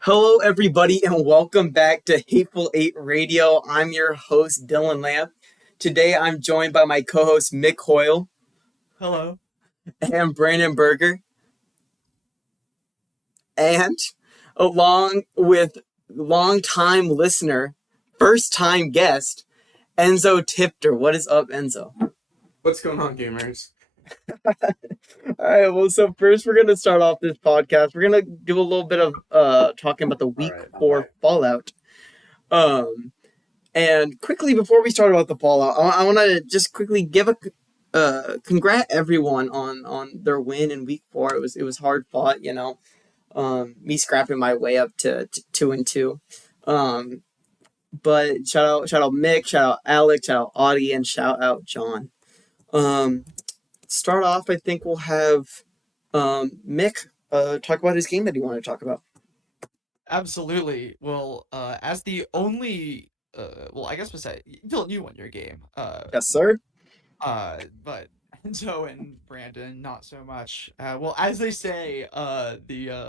Hello, everybody, and welcome back to Hateful Eight Radio. I'm your host, Dylan Lamb. Today, I'm joined by my co-host, Mick Hoyle Hello. and Brandon Berger, and along with longtime listener, first-time guest, Enzo Tiptur. What is up, Enzo? What's going on, gamers? All right, well, so first we're gonna start off this podcast. We're gonna do a little bit of talking about the week All right, four Fallout. Um, And quickly, before we start about the Fallout, I want to just quickly give a congrat everyone on their win in week four. It was hard fought, me scrapping my way up to 2-2. But shout out Mick, shout out Alex, shout out Audie, and shout out John. Um, Start off, I think we'll have Mick talk about his game that he wanted to talk about. Absolutely. Well, as the only, I guess besides Dylan, you won your game. Yes, sir. But Enzo and Brandon, not so much. Well, as they say, the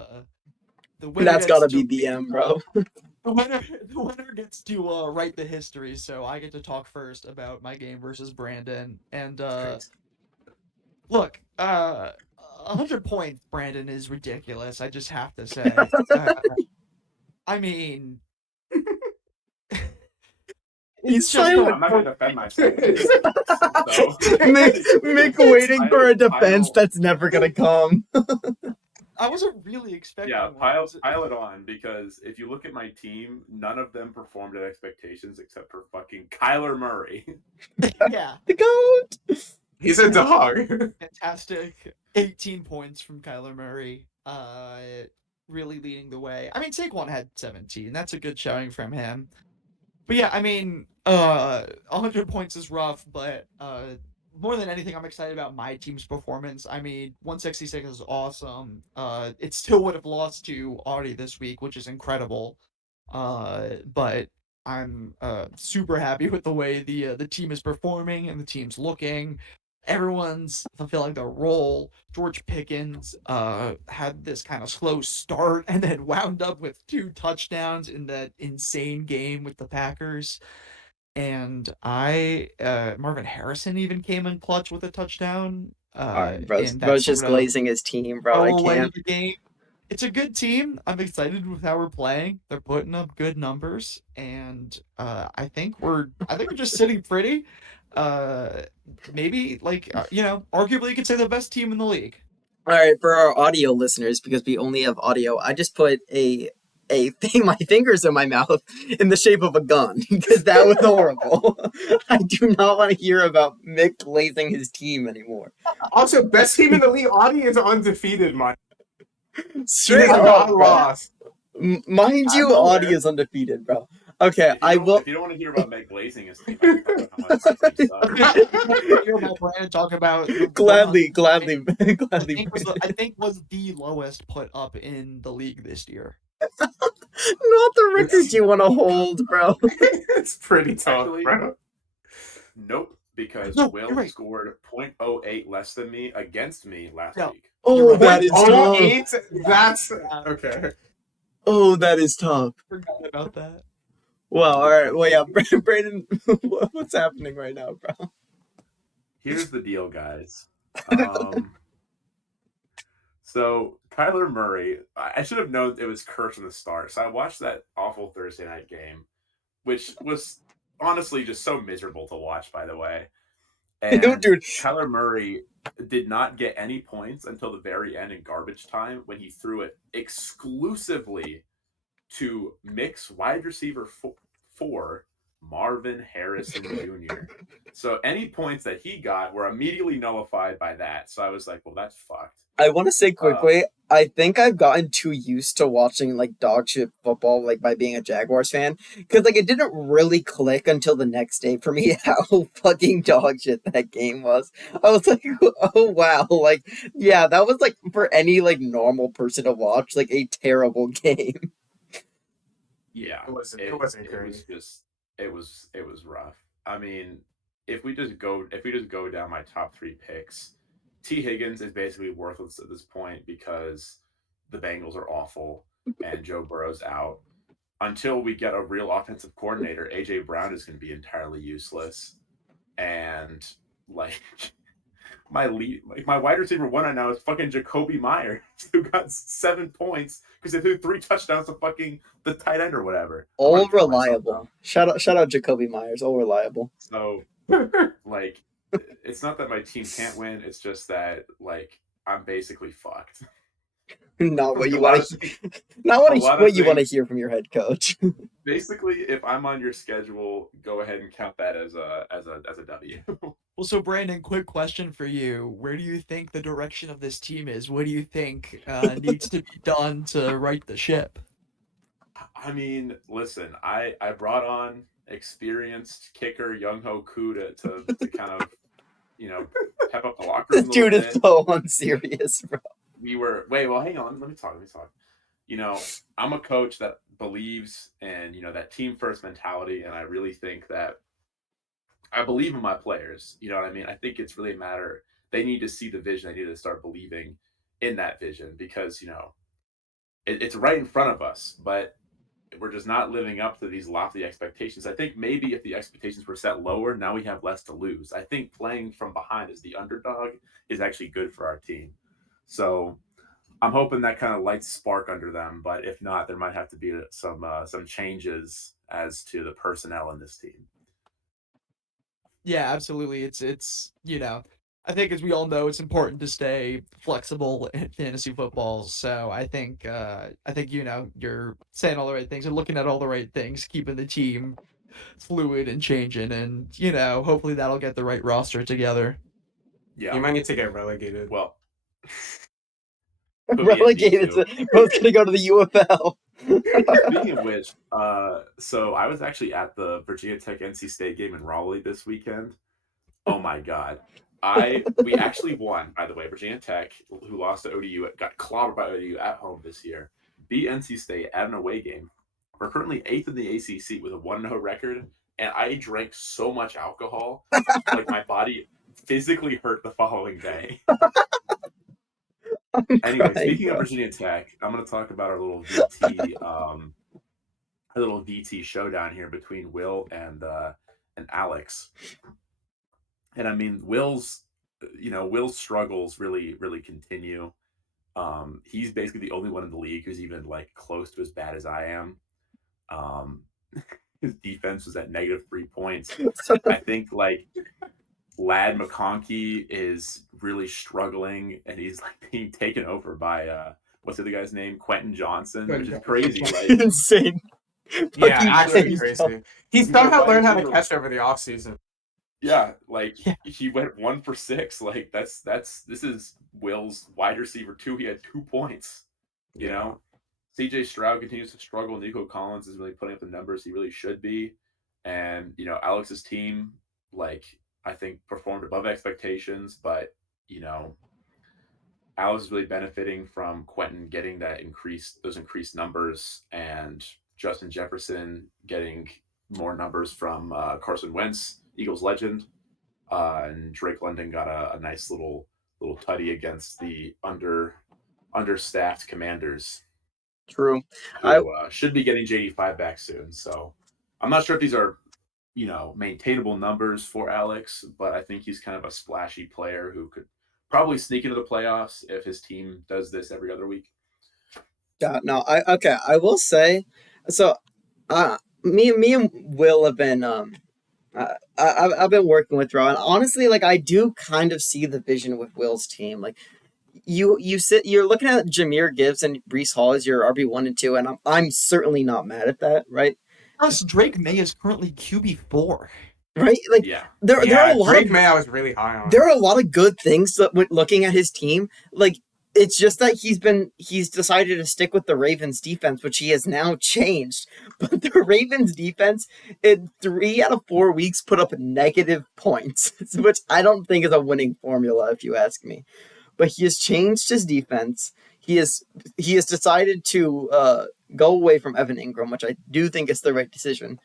winner That's gets gotta to be BM, bro. the winner gets to write the history. So I get to talk first about my game versus Brandon. And look, 100 points, Brandon, is ridiculous. I just have to say. I mean, He's it's just silent. I'm not gonna defend myself. Mick waiting for a defense that's never gonna come. I wasn't really expecting Yeah, one. pile it on, because if you look at my team, none of them performed at expectations except for fucking Kyler Murray. Yeah, The goat. He's a dog. fantastic. 18 points from Kyler Murray. Really leading the way. I mean, Saquon had 17. That's a good showing from him. But yeah, I mean, 100 points is rough, but more than anything, I'm excited about my team's performance. I mean, 166 is awesome. It still would have lost to Audie this week, which is incredible. But I'm super happy with the way the team is performing and the team's looking. Everyone's fulfilling their role. George Pickens had this kind of slow start and then wound up with 2 touchdowns in that insane game with the Packers. And Marvin Harrison even came in clutch with a touchdown. Alright, bro's, And that bro's just sort of glazing his team, bro. I stole away can't. the game. It's a good team. I'm excited with how we're playing. They're putting up good numbers, and I think we're just sitting pretty. Uh, Maybe arguably you could say the best team in the league. Alright, for our audio listeners, because we only have audio, I just put a thing, my fingers in my mouth in the shape of a gun because that was horrible. I do not want to hear about Mick glazing his team anymore. Also, best team in the league. Audie is undefeated, man. Straight He has up, not bro. lost. Mind I'm you, aware. Audie is undefeated, bro. Okay, I will. If you don't want to hear about Meg glazing his team, I can talk about how much my team sucks. Hear about Brandon talk about Gladly, I gladly. think was the lowest put up in the league this year. Not the record you want to hold, bro. It's pretty tough, Actually, bro. Nope, because No, Will you're right. scored .08 less than me against me last No. week. Oh, right. that is tough. 8? That's okay. Oh, that is tough. Forgot about that. Well, all right. Well, yeah, Brandon, what's happening right now, bro? Here's the deal, guys. So Kyler Murray, I should have known it was cursed from the start. So I watched that awful Thursday night game, which was honestly just so miserable to watch, by the way. And Dude. Kyler Murray did not get any points until the very end in garbage time when he threw it exclusively to mix wide receiver four Marvin Harrison Jr. So any points that he got were immediately nullified by that. So I was like, well, that's fucked. I want to say quickly, I think I've gotten too used to watching like dog shit football, like by being a Jaguars fan, because like it didn't really click until the next day for me how fucking dog shit that game was. I was like, oh wow, like yeah, that was like for any like normal person to watch like a terrible game. Yeah, It wasn't it great. was just it was rough. I mean, if we just go down my top 3 picks, T. Higgins is basically worthless at this point because the Bengals are awful and Joe Burrow's out. Until we get a real offensive coordinator, AJ Brown is going to be entirely useless. And like my wide receiver one right now is fucking Jacoby Myers, who got 7 points because they threw 3 touchdowns to fucking the tight end or whatever. All reliable. Shout out Jacoby Myers. All reliable. So like, it's not that my team can't win. It's just that like I'm basically fucked. Not what you A lot want of to. things- Not a lot of what you want to things- hear from your head coach. Basically, if I'm on your schedule, go ahead and count that as a W. Well, so Brandon, quick question for you. Where do you think the direction of this team is? What do you think needs to be done to right the ship? I mean, listen, I brought on experienced kicker Young Ho Koo to kind of, pep up the locker room This a little dude is bit. so unserious, bro. Well, hang on, let me talk. I'm a coach that believes in, that team first mentality, and I really think that I believe in my players. You know what I mean? I think it's really a matter, they need to see the vision, they need to start believing in that vision because, it's right in front of us, but we're just not living up to these lofty expectations. I think maybe if the expectations were set lower, now we have less to lose. I think playing from behind as the underdog is actually good for our team. So I'm hoping that kind of lights a spark under them. But if not, there might have to be some changes as to the personnel in this team. Yeah, absolutely. It's I think as we all know, it's important to stay flexible in fantasy football. So I think you're saying all the right things and looking at all the right things, keeping the team fluid and changing, and hopefully that'll get the right roster together. Yeah. You might need to get relegated. Well, put me in Relegated. D2. Both gonna go to the UFL. Speaking of which, so I was actually at the Virginia Tech NC State game in Raleigh this weekend. Oh my god. We actually won, by the way. Virginia Tech, who lost to ODU, got clobbered by ODU at home this year, beat NC State at an away game. We're currently 8th in the ACC with a 1-0 record, and I drank so much alcohol, like my body physically hurt the following day. Anyway, speaking of Virginia Tech, I'm going to talk about our little VT showdown here between Will and Alex. And I mean, Will's struggles really, really continue. He's basically the only one in the league who's even like close to as bad as I am. His defense was at -3 points. I think like Lad McConkey is really struggling, and he's like being taken over by what's the other guy's name? Quentin Johnson, which is crazy. Like, insane. Yeah, Fucking actually crazy. crazy. He somehow learned how to catch over the offseason. Yeah, like he went 1 for 6. Like this is Will's wide receiver 2. He had 2 points. You know, CJ Stroud continues to struggle. Nico Collins is really putting up the numbers he really should be, and Alex's team, like, I think performed above expectations, but Alex is really benefiting from Quentin getting those increased numbers, and Justin Jefferson getting more numbers from Carson Wentz, Eagles legend, and Drake London got a nice little tutty against the understaffed Commanders. True. Who should be getting JD5 back soon. So I'm not sure if these are maintainable numbers for Alex, but I think he's kind of a splashy player who could probably sneak into the playoffs if his team does this every other week. Yeah, no, I will say, so, me and Will have been, I've been working with Raw, and honestly, like, I do kind of see the vision with Will's team. Like, you're looking at Jahmyr Gibbs and Breece Hall as your RB1 and 2, and I'm certainly not mad at that, right? Plus, Drake May is currently QB4. Right? Like, there are a lot Drake of May I was really high on. There are a lot of good things looking at his team. Like, it's just that he's decided to stick with the Ravens defense, which he has now changed. But the Ravens defense in 3 out of 4 weeks put up negative points, which I don't think is a winning formula, if you ask me. But he has changed his defense. He has decided to go away from Evan Ingram, which I do think is the right decision.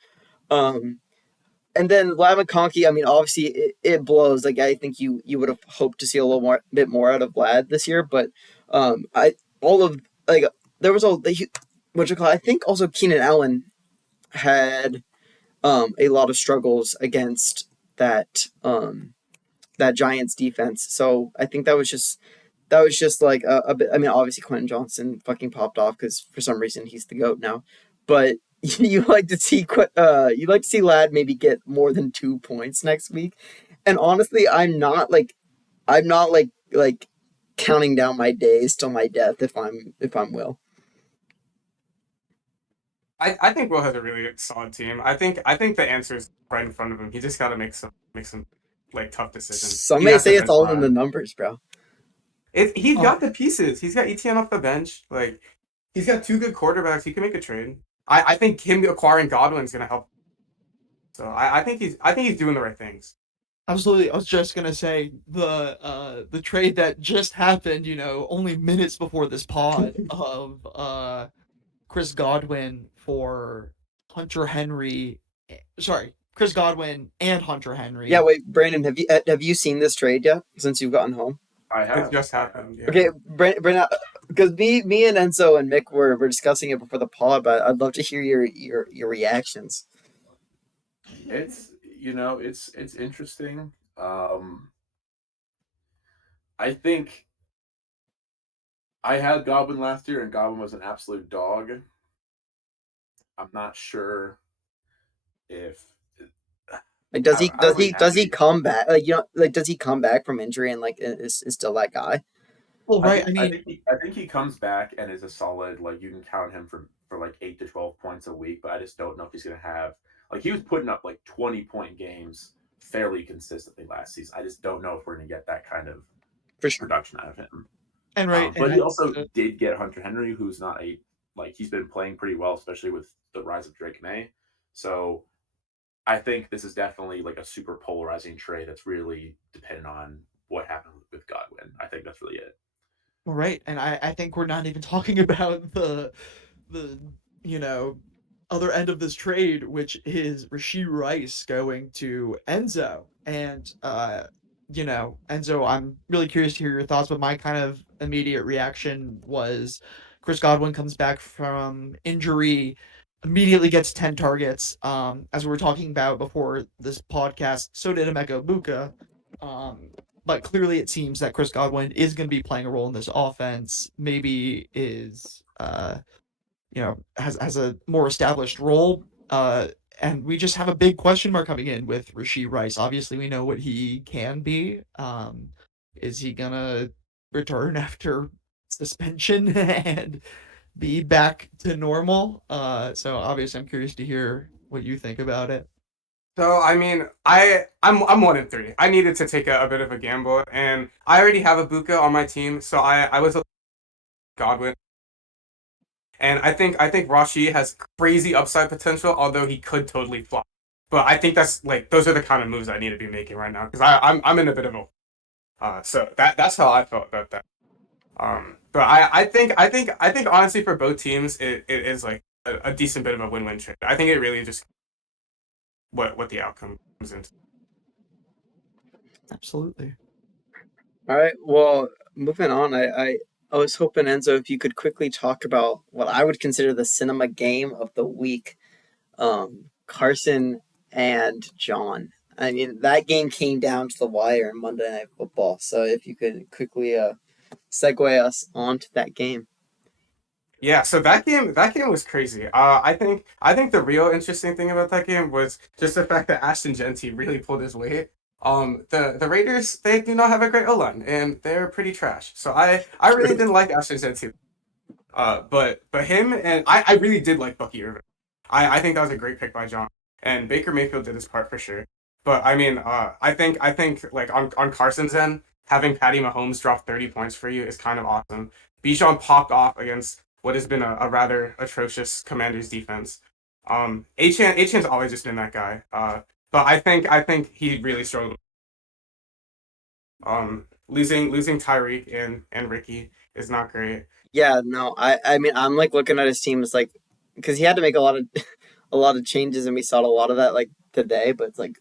And then Lad McConkey, I mean, obviously it blows. Like, I think you would have hoped to see a bit more out of Lad this year, but all of like there was what you call, I think also Keenan Allen had a lot of struggles against that Giants defense. So I think that was just like a bit. I mean, obviously Quentin Johnson fucking popped off because for some reason he's the GOAT now. But you like to see Lad maybe get more than 2 points next week. And honestly, I'm not like counting down my days till my death if I'm Will. I think Will has a really solid team. I think the answer is right in front of him. He just got to make some like tough decisions. Some He may has to say it's bench all in the Lad. numbers, bro. He's Oh, got the pieces. He's got ETN off the bench. Like he's got two good quarterbacks. He can make a trade. I think him acquiring Godwin is gonna help. So I think he's doing the right things. absolutely. I was just gonna say the trade that just happened, only minutes before this pod of Chris Godwin for Hunter Henry. Sorry, Chris Godwin and Hunter Yeah, Henry. wait, Brandon, have you seen this trade yet since you've gotten home? I It have. just I have. happened. Yeah. Okay, Brandon, because me and Enzo and Mick were discussing it before the pod, but I'd love to hear your reactions. It's it's interesting. I think I had Goblin last year, and Goblin was an absolute dog. I'm not sure if Like, I don't really have does he any. come back? Like, does he come back from injury and like is still that guy? Well, I right. think I I mean, think he, I think he comes back and is a solid, like you can count him for like 8 to 12 points a week, but I just don't know if he's gonna have, like, he was putting up like 20-point games fairly consistently last season. I just don't know if we're gonna get that kind of For sure. production out of him. and right, But he also uh, did get Hunter Henry, who's not a, like, he's been playing pretty well, especially with the rise of Drake May. So I think this is definitely like a super polarizing trade that's really dependent on what happened with Godwin. I think that's really it. right, and I think we're not even talking about the you know other end of this trade, which is Rasheed Rice going to Enzo. And Enzo, I'm really curious to hear your thoughts, but my kind of immediate reaction was Chris Godwin comes back from injury, immediately gets 10 targets. As we were talking about before this podcast, so did Emeka Buka. Um, but clearly it seems that Chris Godwin is going to be playing a role in this offense, maybe is has a more established role. And we just have a big question mark coming in with Rasheed Rice. Obviously, we know what he can be. Is he gonna return after suspension and be back to normal? So obviously, I'm curious to hear what you think about it. So I mean, I'm 1-3. I needed to take a bit of a gamble, and I already have a Buka on my team, so I was a Godwin, and I think Rashi has crazy upside potential, although he could totally flop. But I think that's like those are the kind of moves I need to be making right now because I'm in a bit of a so that's how I felt about that. But I think honestly for both teams it is like a decent bit of a win-win trade. I think it really just what the outcome comes into. Absolutely. All right. Well, moving on. I was hoping, Enzo, if you could quickly talk about what I would consider the cinema game of the week. Carson and John. I mean, that game came down to the wire in Monday Night Football. So if you could quickly segue us onto that game. Yeah, so that game was crazy. I think the real interesting thing about that game was just the fact that Ashton Genty really pulled his weight. The Raiders they do not have a great O line and they're pretty trash. So I really True. didn't like Ashton Genty. But him and I really did like Bucky Irvin. I think that was a great pick by John. And Baker Mayfield did his part for sure. But I mean, I think like on Carson's end, having Patty Mahomes drop 30 points for you is kind of awesome. Bijan popped off against what has been a rather atrocious Commanders defense. Achan's always just been that guy. But I think he really struggled. Losing Tyreek and Ricky is not great. Yeah, no, I mean, I'm like looking at his team. It's like because he had to make a lot of a lot of changes, and we saw a lot of that like today. But it's like,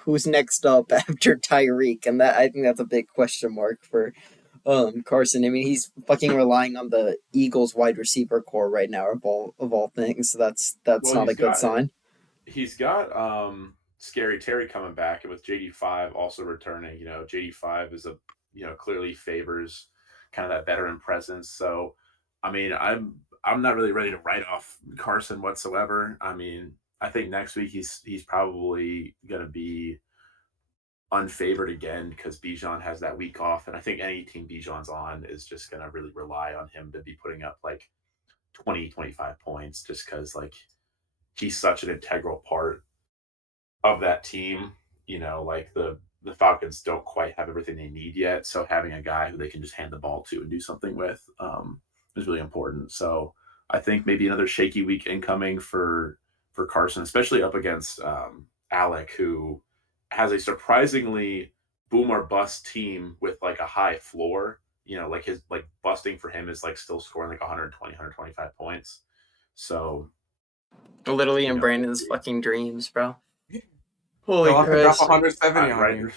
who's next up after Tyreek? And that I think that's a big question mark Carson. I mean, he's fucking relying on the Eagles wide receiver core right now, of all things. So that's Well, not a good sign. he's got Scary Terry coming back, and with JD5 also returning. JD5 is clearly favors kind of that veteran presence. So, I mean, I'm not really ready to write off Carson whatsoever. I mean, I think next week he's probably gonna be unfavored again because Bijan has that week off, and I think any team Bijan's on is just gonna really rely on him to be putting up like 20, 25 points, just because like he's such an integral part of that team. Like the Falcons don't quite have everything they need yet, so having a guy who they can just hand the ball to and do something with is really important. So I think maybe another shaky week incoming for Carson, especially up against Alec, who has a surprisingly boom or bust team with like a high floor. Like his like busting for him is like still scoring like 120, 125 points. So Literally in know, Brandon's fucking dreams, bro. Holy He'll have to drop Christ. 170 on right. you.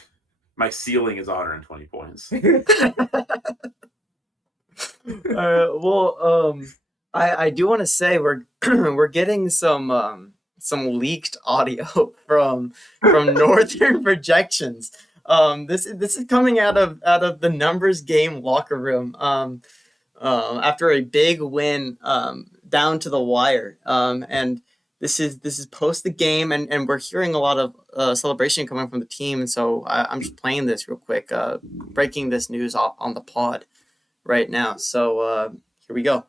My ceiling is 120 points. Well, I do want to say we're we're getting some leaked audio from Northern Projections. This is coming out of the numbers game locker room. After a big win, down to the wire. And this is post the game, and we're hearing a lot of celebration coming from the team. And so I'm just playing this real quick, breaking this news off on the pod right now. So here we go.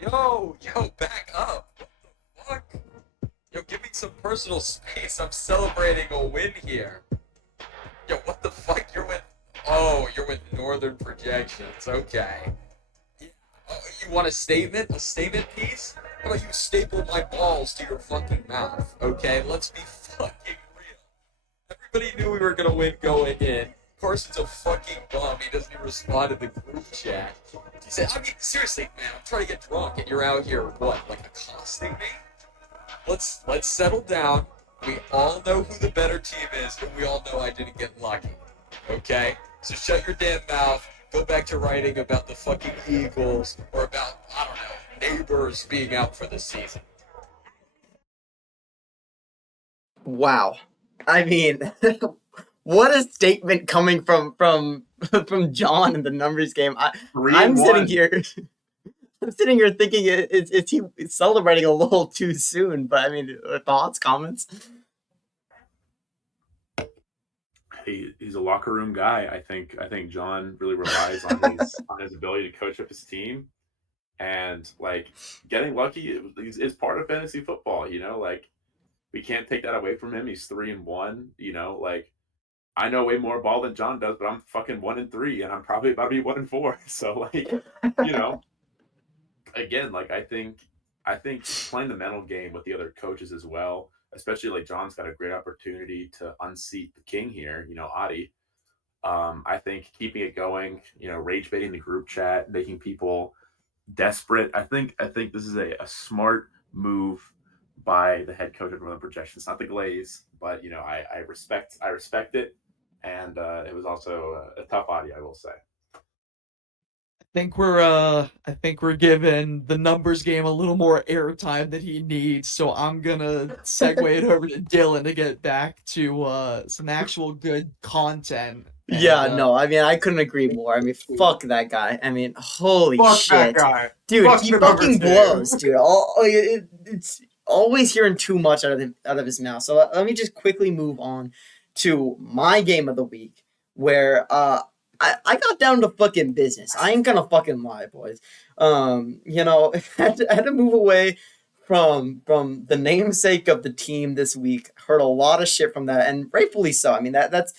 Yo, back up. What the fuck? Yo, give me some personal space. I'm celebrating a win here. Yo, what the fuck? You're with Northern Projections. Okay. Yeah. Oh, you want a statement? A statement piece? How about you staple my balls to your fucking mouth? Okay, let's be fucking real. Everybody knew we were gonna win going in. Carson's a fucking bum. He doesn't even respond to the group chat. He said, I mean, seriously, man, I'm trying to get drunk, and you're out here, what, like accosting me? Let's settle down. We all know who the better team is, and we all know I didn't get lucky. Okay? So shut your damn mouth. Go back to writing about the fucking Eagles, or about, I don't know, neighbors being out for the season. Wow. I mean, what a statement coming from John in the numbers game. I'm sitting here. I'm sitting here thinking, is he celebrating a little too soon? But I mean, thoughts, comments. He's a locker room guy. I think John really relies on his ability to coach up his team, and like getting lucky is part of fantasy football. Like we can't take that away from him. He's 3-1. Like I know way more ball than John does, but I'm fucking 1-3, and I'm probably about to be 1-4. So like, again, like I think playing the mental game with the other coaches as well, especially like John's got a great opportunity to unseat the king here, Adi. I think keeping it going, rage baiting the group chat, making people desperate. I think this is a smart move by the head coach of Northern Projections, not the Glaze, but I respect it, and it was also a tough audio, I will say. I think we're giving the numbers game a little more airtime that he needs, so I'm gonna segue it over to Dylan to get back to some actual good content. Yeah, no, I mean, I couldn't agree more. I mean, fuck that guy. I mean, holy Fuck shit. that guy. Dude, Fuck he the fucking numbers blows, game. dude. It's always hearing too much out of his mouth. So let me just quickly move on to my game of the week, where I got down to fucking business. I ain't gonna fucking lie, boys. I had to move away from the namesake of the team this week. Heard a lot of shit from that, and rightfully so. I mean, that's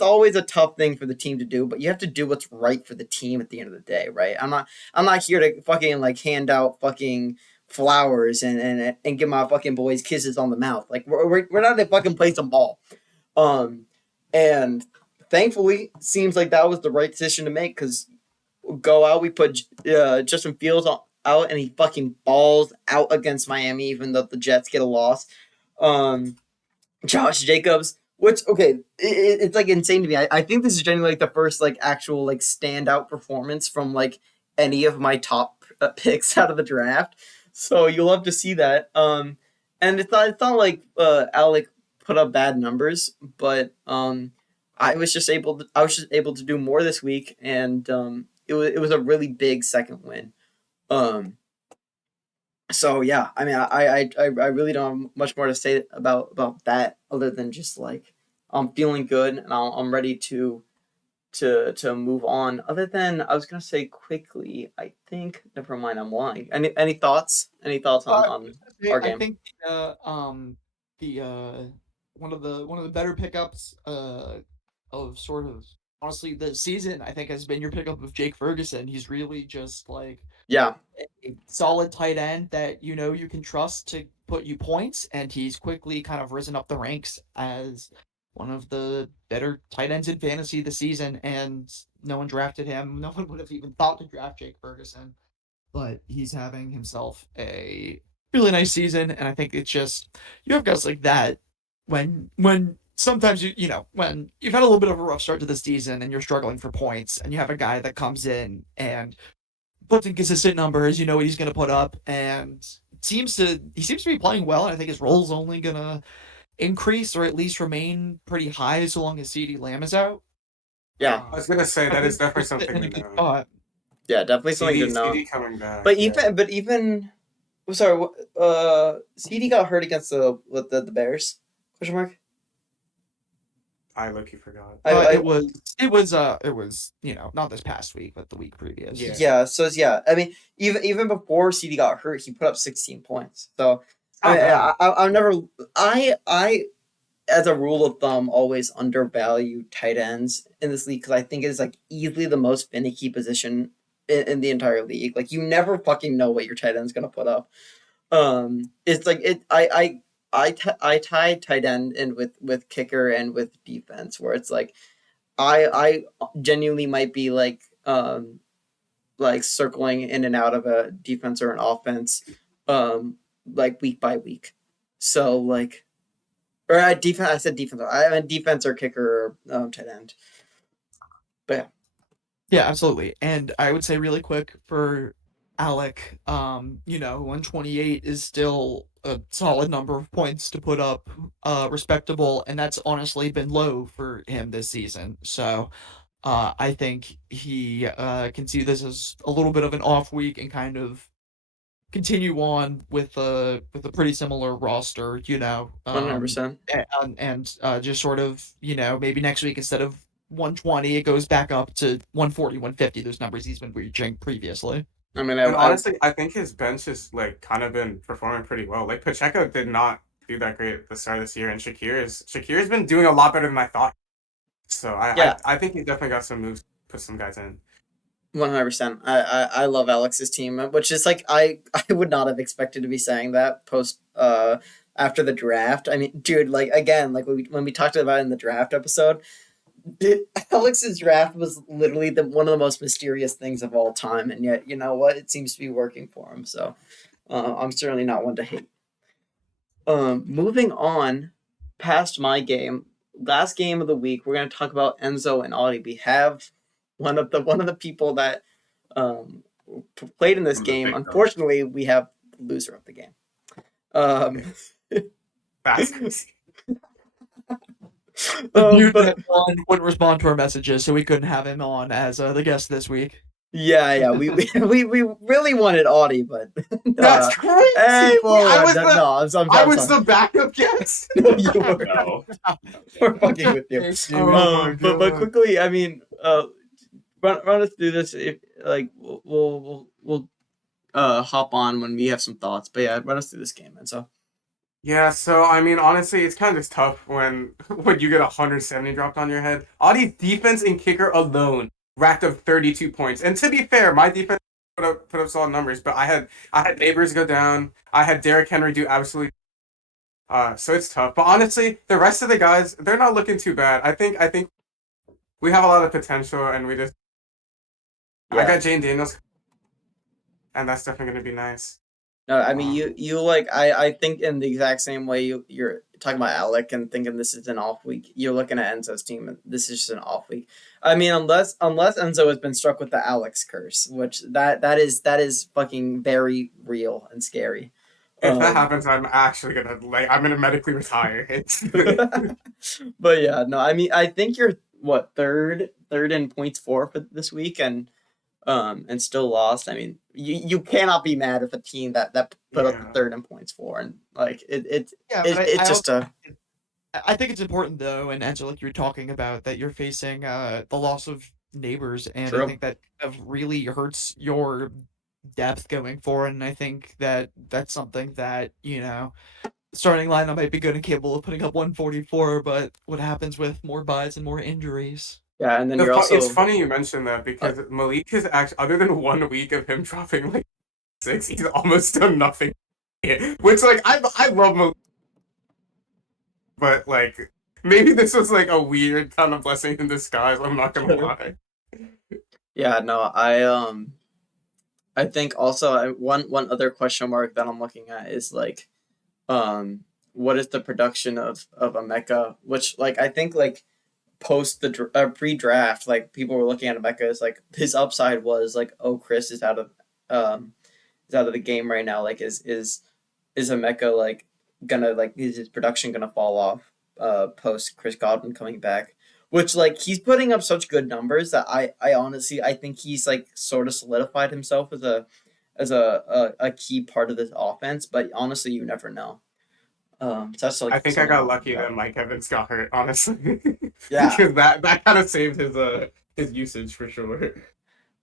always a tough thing for the team to do, but you have to do what's right for the team at the end of the day, right? I'm not here to fucking like hand out fucking flowers and give my fucking boys kisses on the mouth. Like we're not to fucking play some ball. And thankfully, seems like that was the right decision to make, because go out, we put Justin Fields out, and he fucking balls out against Miami, even though the Jets get a loss. Josh Jacobs Which okay, it's like insane to me. I think this is genuinely like the first like actual like standout performance from like any of my top picks out of the draft. So you'll love to see that. And it's not like Alec put up bad numbers, but I was just able to do more this week, and it was a really big second win. Um, so yeah, I mean, I really don't have much more to say about that other than just like I'm feeling good and I'm ready to move on. Other than I was gonna say quickly, I think never mind, I'm lying. Any thoughts? Any thoughts I on was gonna say, our I game? think the one of the better pickups of sort of honestly the season I think has been your pickup of Jake Ferguson. He's really just like Yeah, a solid tight end that you know you can trust to put you points, and he's quickly kind of risen up the ranks as one of the better tight ends in fantasy this season. And no one drafted him. No one would have even thought to draft Jake Ferguson, but he's having himself a really nice season. And I think it's just you have guys like that when sometimes you know when you've had a little bit of a rough start to the season and you're struggling for points, and you have a guy that comes in and puts in consistent numbers, you know what he's going to put up, and he seems to be playing well. And I think his role is only going to increase or at least remain pretty high so long as CD Lamb is out. yeah, I was gonna say I that is think definitely he's sitting something in a to good know. spot. yeah, definitely something to know. CD coming back. But Yeah. even sorry, CD got hurt against the Bears? Question mark. I look, you forgot. It was you know not this past week, but the week previous. Yeah. Yeah, so yeah, I mean, even before CD got hurt, he put up 16 points. So I Not mean, bad. I've never, I as a rule of thumb always undervalue tight ends in this league because I think it is like easily the most finicky position in the entire league. Like you never fucking know what your tight end's gonna put up. It's like it. I tie tight end in with kicker and with defense where it's like I genuinely might be like circling in and out of a defense or an offense, like week by week. So like, or defense. I said defense. I meant defense or kicker or tight end. But yeah, Yeah, absolutely. And I would say really quick for Alec, you know, 128 is still a solid number of points to put up, respectable, and that's honestly been low for him this season. So, I think he can see this as a little bit of an off week and kind of continue on with a pretty similar roster, you know, 100%. and just sort of you know maybe next week instead of 120 it goes back up to 140, 150. Those numbers he's been reaching previously. I mean, And honestly, I think his bench has like kind of been performing pretty well. Like Pacheco did not do that great at the start of this year, and Shakir's been doing a lot better than I thought. So Yeah. I think he definitely got some moves to put some guys in. 100%. I love Alex's team, which is like I would not have expected to be saying that post after the draft. I mean, dude, like again, like when we talked about it in the draft episode, Alex's draft was literally one of the most mysterious things of all time, and yet you know what? It seems to be working for him. So I'm certainly not one to hate. Moving on past my game, last game of the week, we're gonna talk about Enzo and Audie. We have one of the people that played in this One of the game. victims. Unfortunately, we have the loser of the game. Um, That's crazy. The dude but that won wouldn't respond to our messages, so we couldn't have him on as the guest this week. yeah, we really wanted Audie, but That's crazy. hey, whoa, I was the no, I'm I was sorry. the backup guest. No, you were. No. We're fucking with you. Oh my But God. quickly, I mean, run us through this. If like we'll hop on when we have some thoughts. But yeah, run us through this game, and so Yeah, so I mean, honestly, it's kind of just tough when when you get 170 dropped on your head. Audie's defense and kicker alone racked up 32 points. And to be fair, my defense put up solid numbers, but I had Neighbors go down. I had Derrick Henry do absolutely. So it's tough. But honestly, the rest of the guys, they're not looking too bad. I think we have a lot of potential, and we just. I yeah. got Jane Daniels, and that's definitely gonna be nice. No, I mean you like I think in the exact same way you're talking about Alec and thinking this is an off week. You're looking at Enzo's team, and this is just an off week. I mean, unless Enzo has been struck with the Alex curse, which that is fucking very real and scary. If that happens, I'm actually I'm gonna medically retire. It's But yeah, no, I mean, I think you're what third in points for this week, and still lost. I mean, you cannot be mad with a team that put up the Yeah. third in points for, and like Yeah, but it's just a I think it's important though, and Angela, like you were talking about, that you're facing the loss of neighbors, and I True. think that kind of really hurts your depth going forward. And I think that that's something that starting lineup might be good and capable of putting up 144, but what happens with more buys and more injuries? yeah, and then you're it's also funny you mentioned that because Malik is actually, other than 1 week of him dropping like 6, he's almost done nothing. Which like I love Malik, but like maybe this was like a weird kind of blessing in disguise. I'm not gonna lie. yeah, no, I think also one other question mark that I'm looking at is like what is the production of Emeka, which like I think like post the pre-draft, like people were looking at Emeka as like his upside was like, oh, Chris is out of the game right now, like is Emeka like gonna like is his production gonna fall off post Chris Godwin coming back, which like he's putting up such good numbers that I honestly I think he's like sort of solidified himself as a key part of this offense, but honestly you never know. So that's like I think I something got I'm lucky looking that at. Mike Evans got hurt, honestly. Yeah. Because that kind of saved his usage for sure.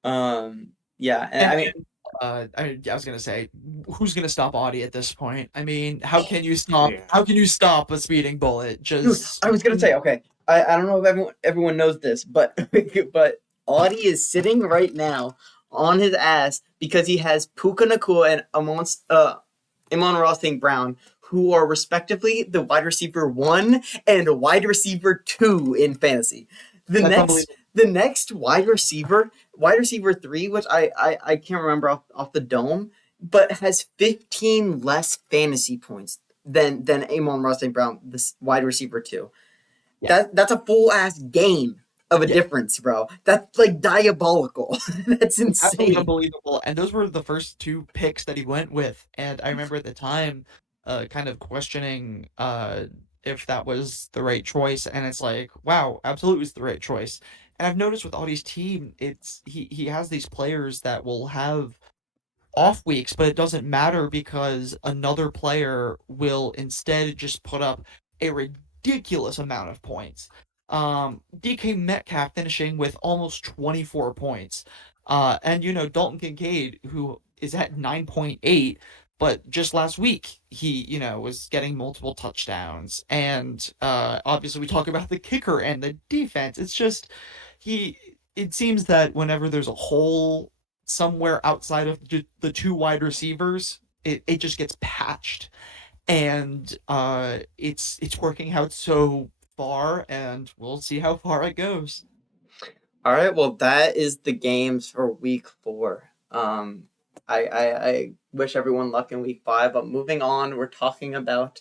Yeah, and And I mean, I was gonna say, who's gonna stop Audie at this point? I mean, how can you stop? Yeah. How can you stop a speeding bullet? dude, Just I was gonna say, okay, I don't know if everyone knows this, but but Audie is sitting right now on his ass because he has Puka Nakua and Amon Ross St. Brown, who are respectively the wide receiver 1 and wide receiver 2 in fantasy. The That's next unbelievable. the next wide receiver 3, which I can't remember off the dome, but has 15 less fantasy points than Amon Ross St. Brown, this wide receiver 2. Yeah. That's a full ass game of a Yeah. difference, bro. That's like diabolical. That's Absolutely insane. unbelievable. And those were the first two picks that he went with. And I remember at the time, kind of questioning if that was the right choice. And it's like, wow, absolutely was the right choice. And I've noticed with Audie's team, it's he has these players that will have off weeks, but it doesn't matter because another player will instead just put up a ridiculous amount of points. DK Metcalf finishing with almost 24 points. And Dalton Kincaid, who is at 9.8, but just last week he, was getting multiple touchdowns. And obviously we talk about the kicker and the defense. It's just it seems that whenever there's a hole somewhere outside of the two wide receivers, it just gets patched, and it's working out so far, and we'll see how far it goes. All right, well, that is the games for week 4. I wish everyone luck in week 5, but moving on, we're talking about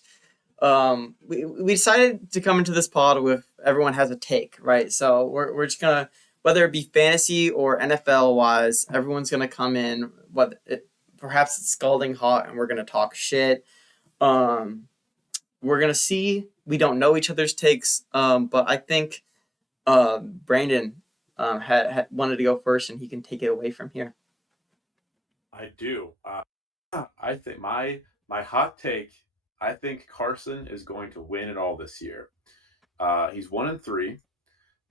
we decided to come into this pod with everyone has a take, right? So we're just gonna, whether it be fantasy or NFL wise, everyone's gonna come in, perhaps it's scalding hot, and we're gonna talk shit. We're gonna see. We don't know each other's takes, but I think Brandon had wanted to go first, and he can take it away from here. I do. I think my hot take. I think Carson is going to win it all this year. He's 1-3,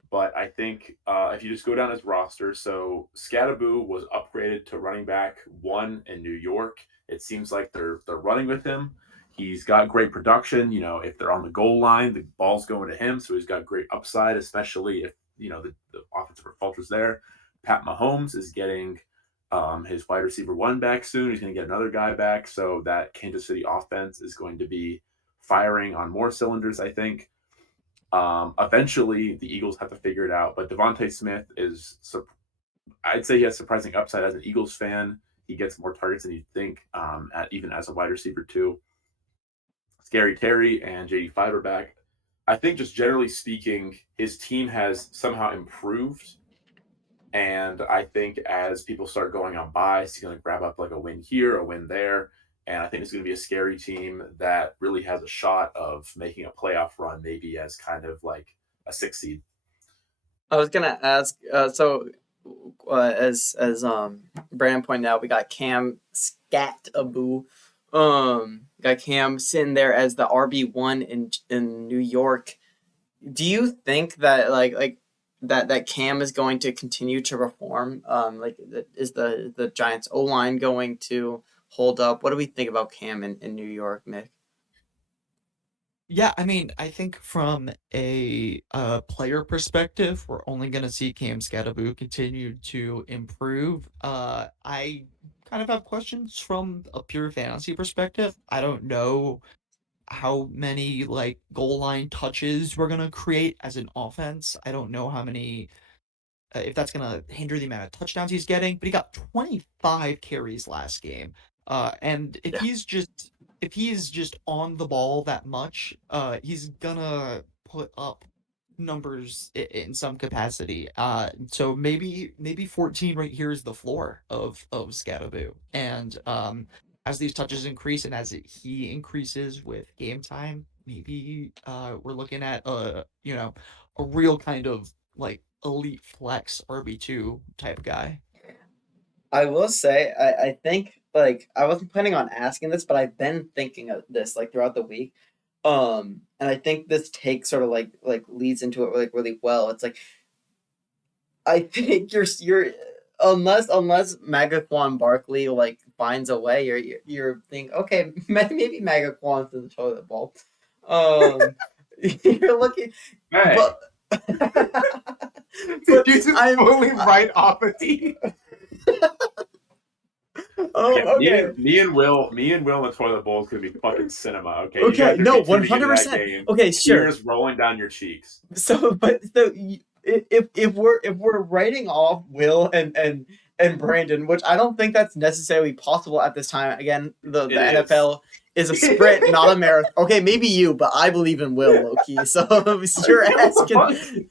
but I think if you just go down his roster, so Scattaboo was upgraded to running back 1 in New York. It seems like they're running with him. He's got great production. If they're on the goal line, the ball's going to him, so he's got great upside, especially if the offensive falters there. Pat Mahomes is getting his wide receiver 1 back soon. He's going to get another guy back, so that Kansas City offense is going to be firing on more cylinders, I think. Eventually, the Eagles have to figure it out, but Devontae Smith I'd say he has surprising upside as an Eagles fan. He gets more targets than you'd think, even as a wide receiver too. Scary Terry and JD Fiber back. I think just generally speaking, his team has somehow improved. And I think as people start going on buys, he's going to grab up like a win here, a win there. And I think it's going to be a scary team that really has a shot of making a playoff run, maybe as kind of like a 6 seed. I was gonna ask. As Brandon pointed out, we got Cam Scat Abu. Got Cam sitting there as the RB1 in New York. Do you think that that Cam is going to continue to perform? Is the Giants O line going to hold up? What do we think about Cam in New York, Nick? Yeah, I mean, I think from a player perspective, we're only going to see Cam Scatterbo continue to improve. I kind of have questions from a pure fantasy perspective. I don't know how many like goal line touches we're going to create as an offense. I don't know how many if that's going to hinder the amount of touchdowns he's getting, but he got 25 carries last game. And if Yeah. he's just on the ball that much, he's gonna put up numbers in some capacity. So maybe 14 right here is the floor of Scatterbo. And as these touches increase and he increases with game time, maybe we're looking at a real kind of like elite flex RB2 type guy. I will say, I think I wasn't planning on asking this, but I've been thinking of this like throughout the week. And I think this take sort of like leads into it like really well. It's like I think you're unless Magaquan Barkley like finds a way, you're thinking okay, maybe Magaquan's in the toilet bowl. You're looking, Hey, but Did you just fully write off a team? Oh, yeah, okay. me and Will in the toilet bowl is gonna be fucking cinema. Okay, Okay, you guys are no, gonna be tuning into that 100%. game. Okay, sure. Tears rolling down your cheeks. So, if we're writing off Will and Brandon, which I don't think that's necessarily possible at this time. Again, the It NFL is a sprint, not a marathon. Okay, maybe you, but I believe in Will, Loki. So you're asking.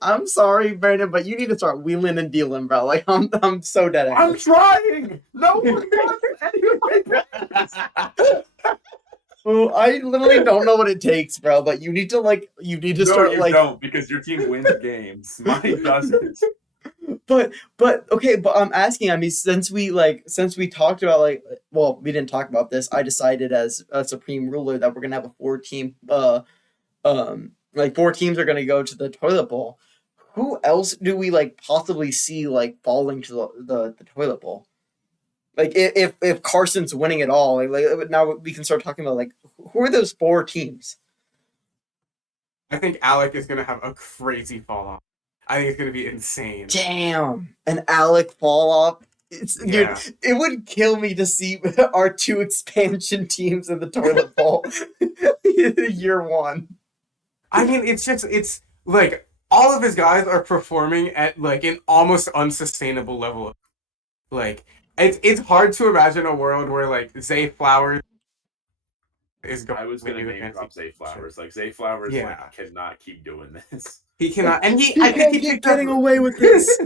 I'm sorry, Brandon, but you need to start wheeling and dealing, bro. Like I'm so dead ass. I'm trying. No one does anyway. Well, I literally don't know what it takes, bro. But you need to No, start you don't, because your team wins games. Mine doesn't. But okay, but I'm asking. I mean, since we talked about well, we didn't talk about this. I decided as a supreme ruler that we're gonna have a 4-team 4 teams are gonna go to the toilet bowl. Who else do we possibly see falling to the toilet bowl? Like if Carson's winning it all, now we can start talking about who are those 4 teams? I think Alec is gonna have a crazy fall off. I think it's gonna be insane. Damn, an Alec fall off. Yeah. Dude, it would kill me to see our 2 expansion teams in the toilet bowl year 1. I mean, it's like all of his guys are performing at like an almost unsustainable level. Like it's hard to imagine a world where like Zay Flowers is going. I was gonna name drop Zay Flowers. Like Zay Flowers, Yeah. cannot keep doing this. He cannot, and I think he keep getting away with this.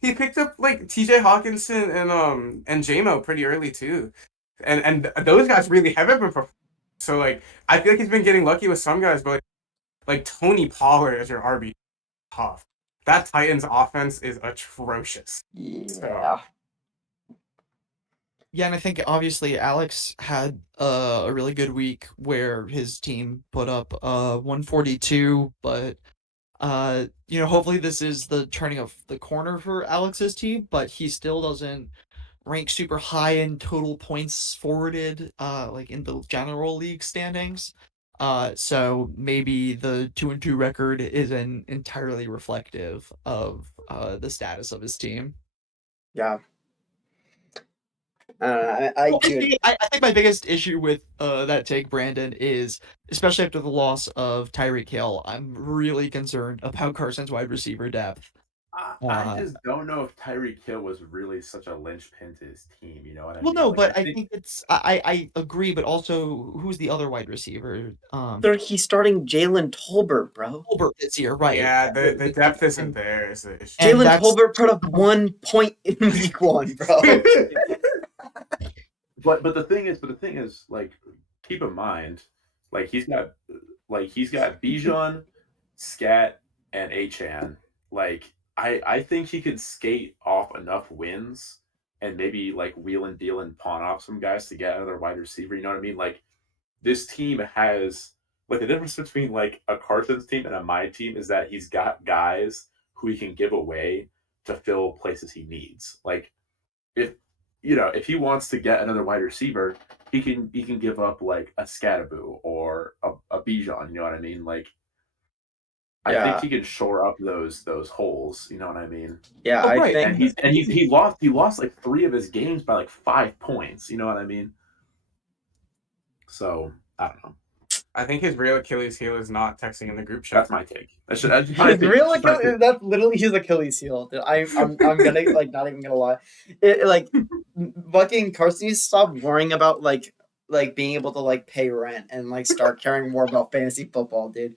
He picked up like TJ Hawkinson and JMO pretty early too, and those guys really haven't been performing. So like I feel like he's been getting lucky with some guys, but like Tony Pollard as your RB, tough. That Titans offense is atrocious. Yeah. Yeah, and I think obviously Alex had a really good week where his team put up 142, but hopefully this is the turning of the corner for Alex's team, but he still doesn't rank super high in total points forwarded in the general league standings. So maybe the 2-2 record isn't entirely reflective of the status of his team. Yeah. I think my biggest issue with that take, Brandon, is especially after the loss of Tyreek Hill, I'm really concerned about Carson's wide receiver depth. I just don't know if Tyreek Hill was really such a linchpin to his team. You know what I Well, mean? no, Like, but I think it's I agree, but also who's the other wide receiver? He's starting Jalen Tolbert, bro. Colbert this year, right? Yeah, the depth isn't there. Is the issue. And Jalen that's- Tolbert put up 1 point in week 1, bro. but the thing is, like, keep in mind, like he's got Bijan, Scat, and Achan. Like, I think he can skate off enough wins and maybe like wheel and deal and pawn off some guys to get another wide receiver. You know what I mean? Like, this team has, like, the difference between like a Carson's team and a my team is that he's got guys who he can give away to fill places he needs. Like, if if he wants to get another wide receiver, he can give up like a Scattaboo or a Bijan. You know what I mean? Like, I think Yeah. he can shore up those holes. You know what I mean? Yeah, Oh, I right, think And he lost like 3 of his games by like 5 points. You know what I mean? So I don't know. I think his real Achilles heel is not texting in the group chat. That's my take. That's my his take. real That's my Achilles, take. that's literally his Achilles heel. Dude. I'm gonna like not even gonna lie. Like fucking Carson needs to stop worrying about like being able to like pay rent and like start caring more about fantasy football, dude.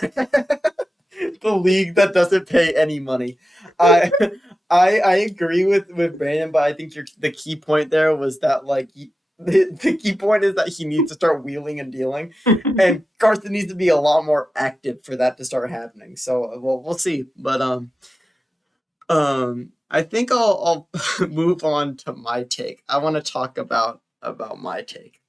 The league that doesn't pay any money. I I agree with Brandon, but I think the key point there was that like the key point is that he needs to start wheeling and dealing, and Carson needs to be a lot more active for that to start happening. So we'll see, but I think I'll move on to my take. I want to talk about my take,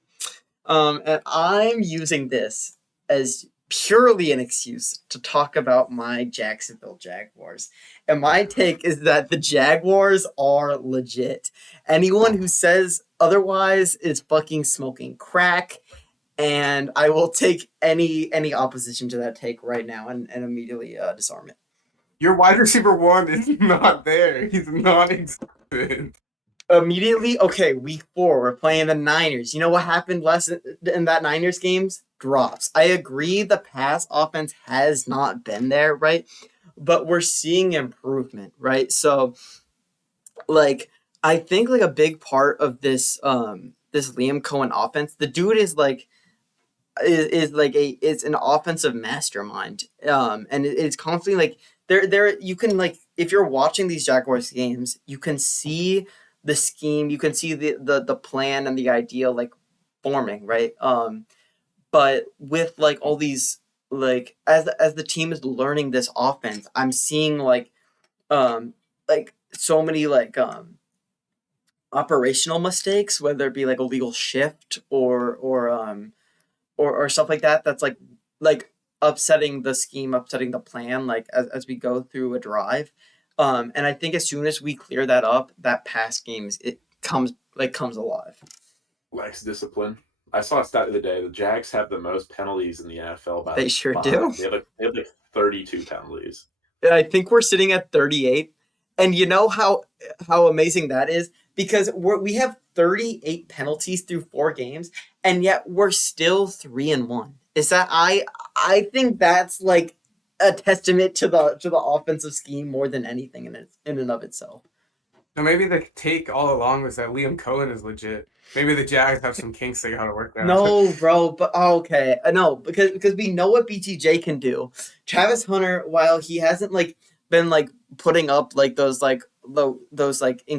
and I'm using this as purely an excuse to talk about my Jacksonville Jaguars. And my take is that the Jaguars are legit. Anyone who says otherwise is fucking smoking crack. And I will take any opposition to that take right now and immediately disarm it. Your wide receiver 1 is not there. He's non-existent. Immediately, okay, week 4, we're playing the Niners. You know what happened less in that Niners games? Drops. I agree the pass offense has not been there, right? But we're seeing improvement, right? So, like, I think like a big part of this this Liam Cohen offense, the dude is like it's an offensive mastermind. And it's constantly like there you can like if you're watching these Jaguars games, you can see the scheme, you can see the plan and the idea like forming, right? But with like all these like as the team is learning this offense, I'm seeing like so many operational mistakes, whether it be like a legal shift or stuff like that. That's like upsetting the scheme, upsetting the plan. Like as we go through a drive, and I think as soon as we clear that up, that pass games it comes alive. Lacks discipline. I saw a stat the other day. The Jags have the most penalties in the NFL. By They like sure 5. do. They have like 32 penalties. And I think we're sitting at 38. And you know how amazing that is? Because we have 38 penalties through 4 games, and yet we're still 3-1. Is that I think that's like a testament to the offensive scheme more than anything in and of itself. So maybe the take all along was that Liam Cohen is legit. Maybe the Jags have some kinks they gotta work out. No, bro, but okay, no, because we know what BTJ can do. Travis Hunter, while he hasn't like been like putting up like those like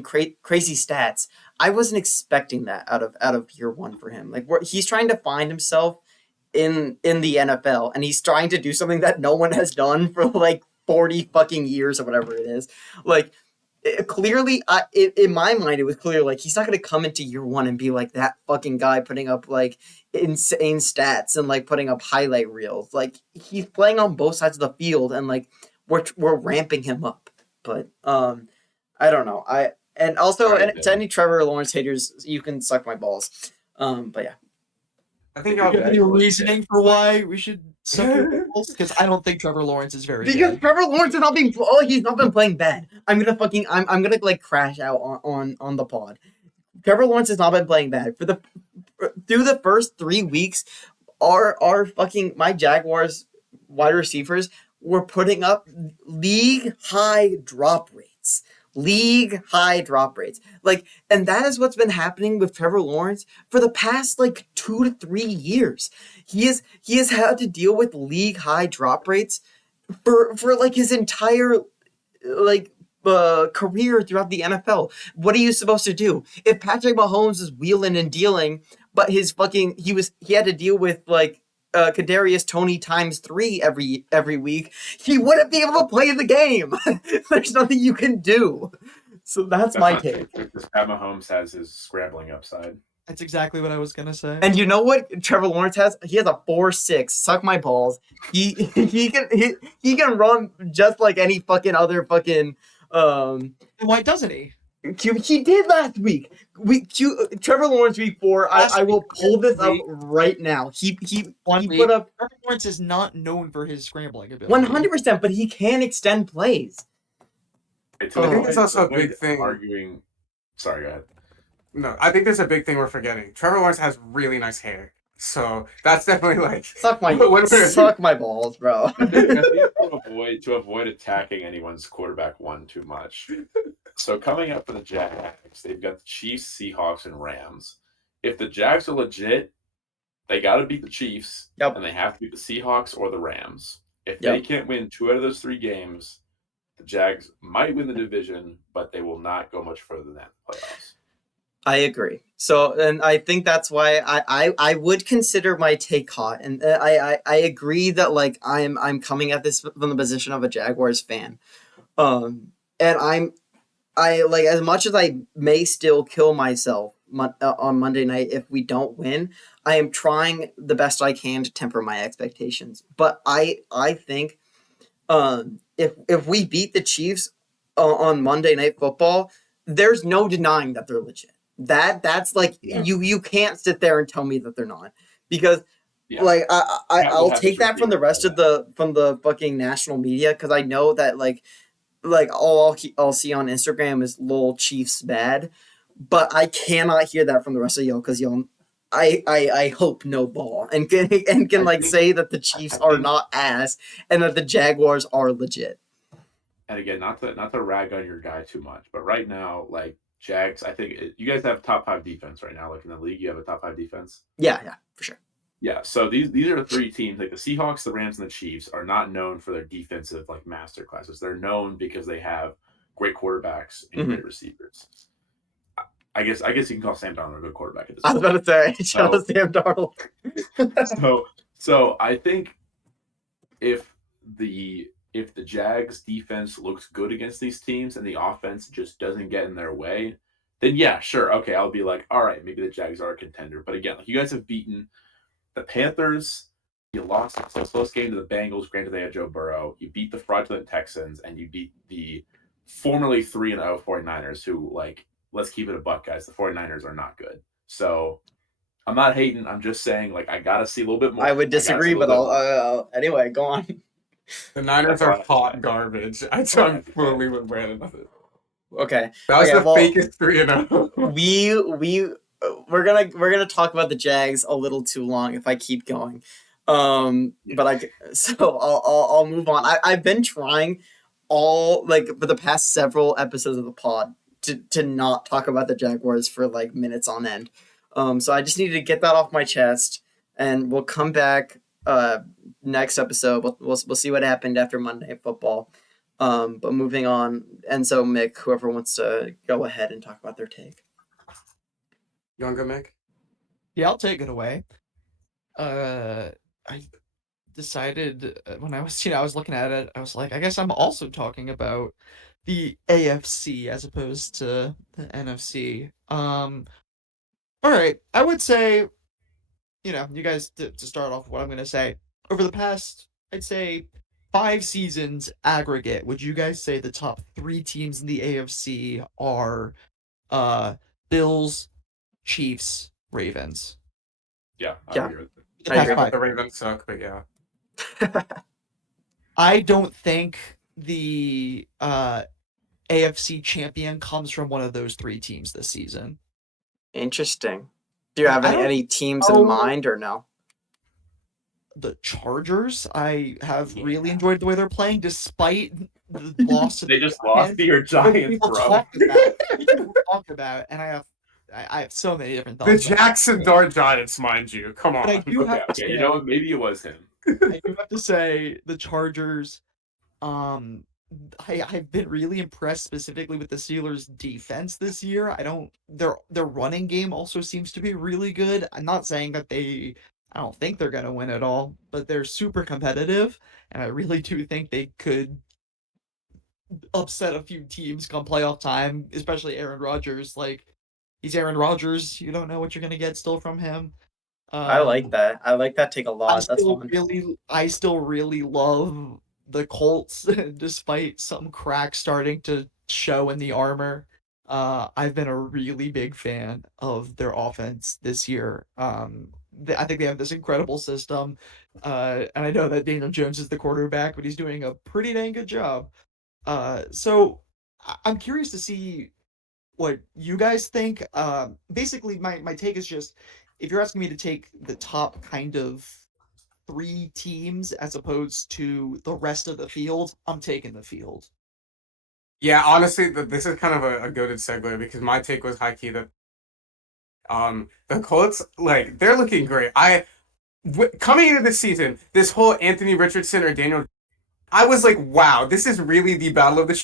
crazy stats, I wasn't expecting that out of year 1 for him. Like he's trying to find himself in the NFL, and he's trying to do something that no one has done for like 40 fucking years or whatever it is. Like clearly, in my mind, it was clear like he's not going to come into year 1 and be like that fucking guy putting up like insane stats and like putting up highlight reels. Like he's playing on both sides of the field, and like we're ramping him up. But I don't know. And also to any Trevor Lawrence haters, you can suck my balls. But yeah. I think Do you have any reasoning for why we should suck your balls? Because I don't think Trevor Lawrence is very Because good. Trevor Lawrence is not being he's not been playing bad. I'm gonna like crash out on the pod. Trevor Lawrence has not been playing bad through the first 3 weeks. Our fucking my Jaguars wide receivers were putting up league high drop rates. League high drop rates. Like, and that is what's been happening with Trevor Lawrence for the past like 2 to 3 years. He has had to deal with league high drop rates for like his entire like career throughout the NFL. What are you supposed to do if Patrick Mahomes is wheeling and dealing, but he had to deal with like Kadarius Toney times 3 every week? He wouldn't be able to play the game. There's nothing you can do. So that's my not take. true, because Pat Mahomes has his scrambling upside. That's exactly what I was gonna say. And you know what Trevor Lawrence has? He has a 4.6. Suck my balls. He can run just like any fucking other fucking And why doesn't he? He did last week. Trevor Lawrence week 4. I will pull this up right now. He put up Trevor Lawrence is not known for his scrambling ability. 100%, but he can extend plays. I think it's also a big thing. Arguing. Sorry, go ahead. No, I think there's a big thing we're forgetting. Trevor Lawrence has really nice hair, so that's definitely like suck my balls, bro. I think to avoid attacking anyone's quarterback one too much. So coming up for the Jags, they've got the Chiefs, Seahawks, and Rams. If the Jags are legit, they got to beat the Chiefs, and they have to beat the Seahawks or the Rams. If they can't win 2 out of those 3 games, the Jags might win the division, but they will not go much further than that in the playoffs. I agree. So, and I think that's why I would consider my take hot, and I agree that like I'm coming at this from the position of a Jaguars fan, and I like, as much as I may still kill myself on Monday night if we don't win, I am trying the best I can to temper my expectations. But I think if we beat the Chiefs on Monday Night Football, there's no denying that they're legit. That's like you can't sit there and tell me that they're not, because like I'll take that from the rest of the fucking national media, because I know that like all I'll see on Instagram is "lol Chiefs bad," but I cannot hear that from the rest of y'all, because y'all I hope no ball and can like say that the Chiefs are not ass and that the Jaguars are legit. And again, not to rag on your guy too much, but right now, like, Jags, I think you guys have top 5 defense right now. Like in the league, you have a top 5 defense. Yeah, for sure. Yeah, so these are the 3 teams. Like the Seahawks, the Rams, and the Chiefs are not known for their defensive like master classes. They're known because they have great quarterbacks and great receivers. I guess you can call Sam Darnold a good quarterback at this point. I was about to say, shout out Sam Darnold. so I think if the Jags defense looks good against these teams and the offense just doesn't get in their way, then yeah, sure, okay, I'll be like, all right, maybe the Jags are a contender. But again, like, you guys have beaten the Panthers, you lost a close game to the Bengals, granted they had Joe Burrow, you beat the fraudulent Texans, and you beat the formerly 3-0 49ers, who, like, let's keep it a buck, guys, the 49ers are not good. So I'm not hating, I'm just saying, like, I gotta see a little bit more. I would disagree, but anyway, go on. The Niners are hot garbage. I totally with Brandon on it. Okay. That was the fakest 3-0. We're gonna talk about the Jags a little too long if I keep going. But I'll move on. I've been trying for the past several episodes of the pod to not talk about the Jaguars for like minutes on end. So I just needed to get that off my chest, and we'll come back next episode. We'll see what happened after Monday Night Football. But moving on, Enzo, Mick, whoever wants to go ahead and talk about their take. You want to go, Mick? Yeah, I'll take it away. I decided when I was looking at it, I was like, I guess I'm also talking about the AFC as opposed to the NFC. All right, I would say, you guys, to start off what I'm going to say, over the past, I'd say 5 seasons aggregate, would you guys say the top 3 teams in the AFC are Bills, Chiefs, Ravens? Yeah, I agree with it. I agree. The Ravens suck, but yeah. I don't think the AFC champion comes from one of those 3 teams this season. Interesting. Do you have any teams in mind or no? the Chargers. I have really enjoyed the way they're playing, despite the loss to They the just lost Giants. to your Which Giants, people bro. talk about, people talk about, and I have so many different The thoughts about it. Jackson Dart Giants, mind you. Come But I on. do Okay, have to okay. You say, know what? Maybe it was him. I do have to say the Chargers. Um, I've been really impressed specifically with the Steelers' defense this year. I don't their running game also seems to be really good. I'm not saying that I don't think they're gonna win at all, but they're super competitive, and I really do think they could upset a few teams come playoff time, especially Aaron Rodgers. Like, he's Aaron Rodgers. You don't know what you're gonna get still from him. I like Um, that. I like that take a lot. That's fun. I still really love the Colts, despite some cracks starting to show in the armor. I've been a really big fan of their offense this year. I think they have this incredible system, and I know that Daniel Jones is the quarterback, but he's doing a pretty dang good job. So I'm curious to see what you guys think. Basically, my take is just, if you're asking me to take the top kind of three teams as opposed to the rest of the field, I'm taking the field. Yeah, honestly, this is kind of a goated segue because my take was high key that the Colts, like, they're looking great. Coming into this season, this whole Anthony Richardson or Daniel, I was like, wow, this is really the battle of the.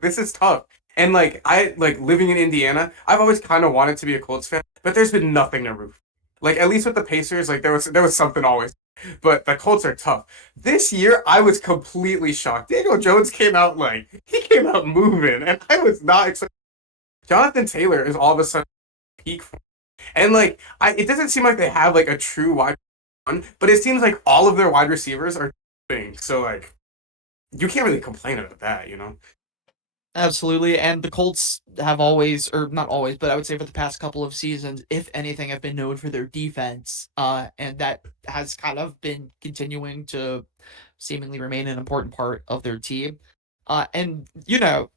This is tough. And like I like living in Indiana, I've always kind of wanted to be a Colts fan, but there's been nothing to root for. Like at least with the Pacers, like there was something always. But the Colts are tough. This year, I was completely shocked. Daniel Jones came out he came out moving, and I was not expecting. Jonathan Taylor is all of a sudden peak, and like it doesn't seem like they have like a true wide one, but it seems like all of their wide receivers are doing so. Like you can't really complain about that, you know. Absolutely, and the Colts have always, or not always, but I would say for the past couple of seasons, if anything, have been known for their defense, and that has kind of been continuing to seemingly remain an important part of their team. And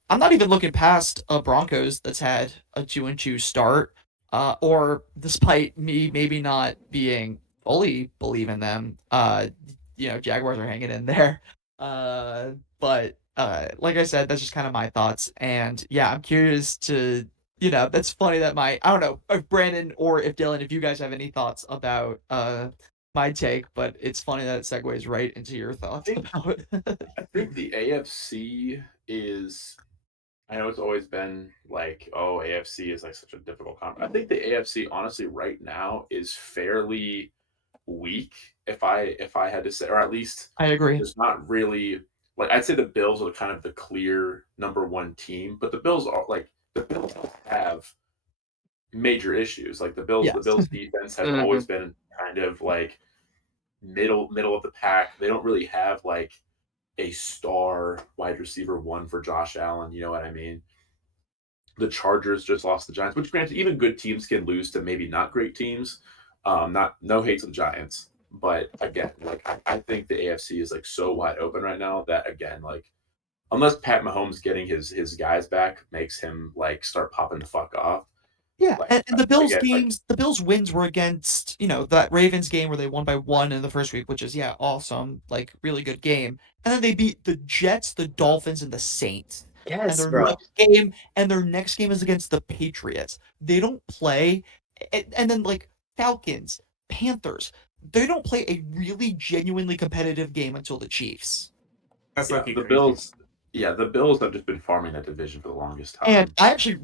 I'm not even looking past a Broncos that's had a 2-2 start, or despite me maybe not being fully believe in them, Jaguars are hanging in there. But like I said, that's just kind of my thoughts. And yeah, I'm curious to, that's funny that I don't know if Brandon or if Dylan, if you guys have any thoughts about my take, but it's funny that it segues right into your thoughts about I think the AFC is. I know it's always been like, oh, AFC is like such a difficult conference. I think the AFC, honestly, right now is fairly weak. If I had to say, or at least I agree. there's not really like I'd say the Bills are kind of the clear number one team, but the Bills have major issues. Like the Yes. Bills defense has always been kind of like middle of the pack. They don't really have like a star wide receiver one for Josh Allen. You know what I mean? The Chargers just lost the Giants, which granted, even good teams can lose to maybe not great teams. Not no hate to the Giants, but again, like I think the AFC is like so wide open right now that again, like unless Pat Mahomes getting his guys back makes him like start popping the fuck off. Yeah, Like and the Bills again, like games, the Bills wins were against, that Ravens game where they won by 1 in the first week, which is, yeah, awesome, like, really good game. And then they beat the Jets, the Dolphins, and the Saints. And Yes, their bro. next game is against the Patriots. They don't play, and then, like, Falcons, Panthers, they don't play a really genuinely competitive game until the Chiefs. That's yeah, lucky the crazy. Bills. Yeah, the Bills have just been farming that division for the longest time. And I actually,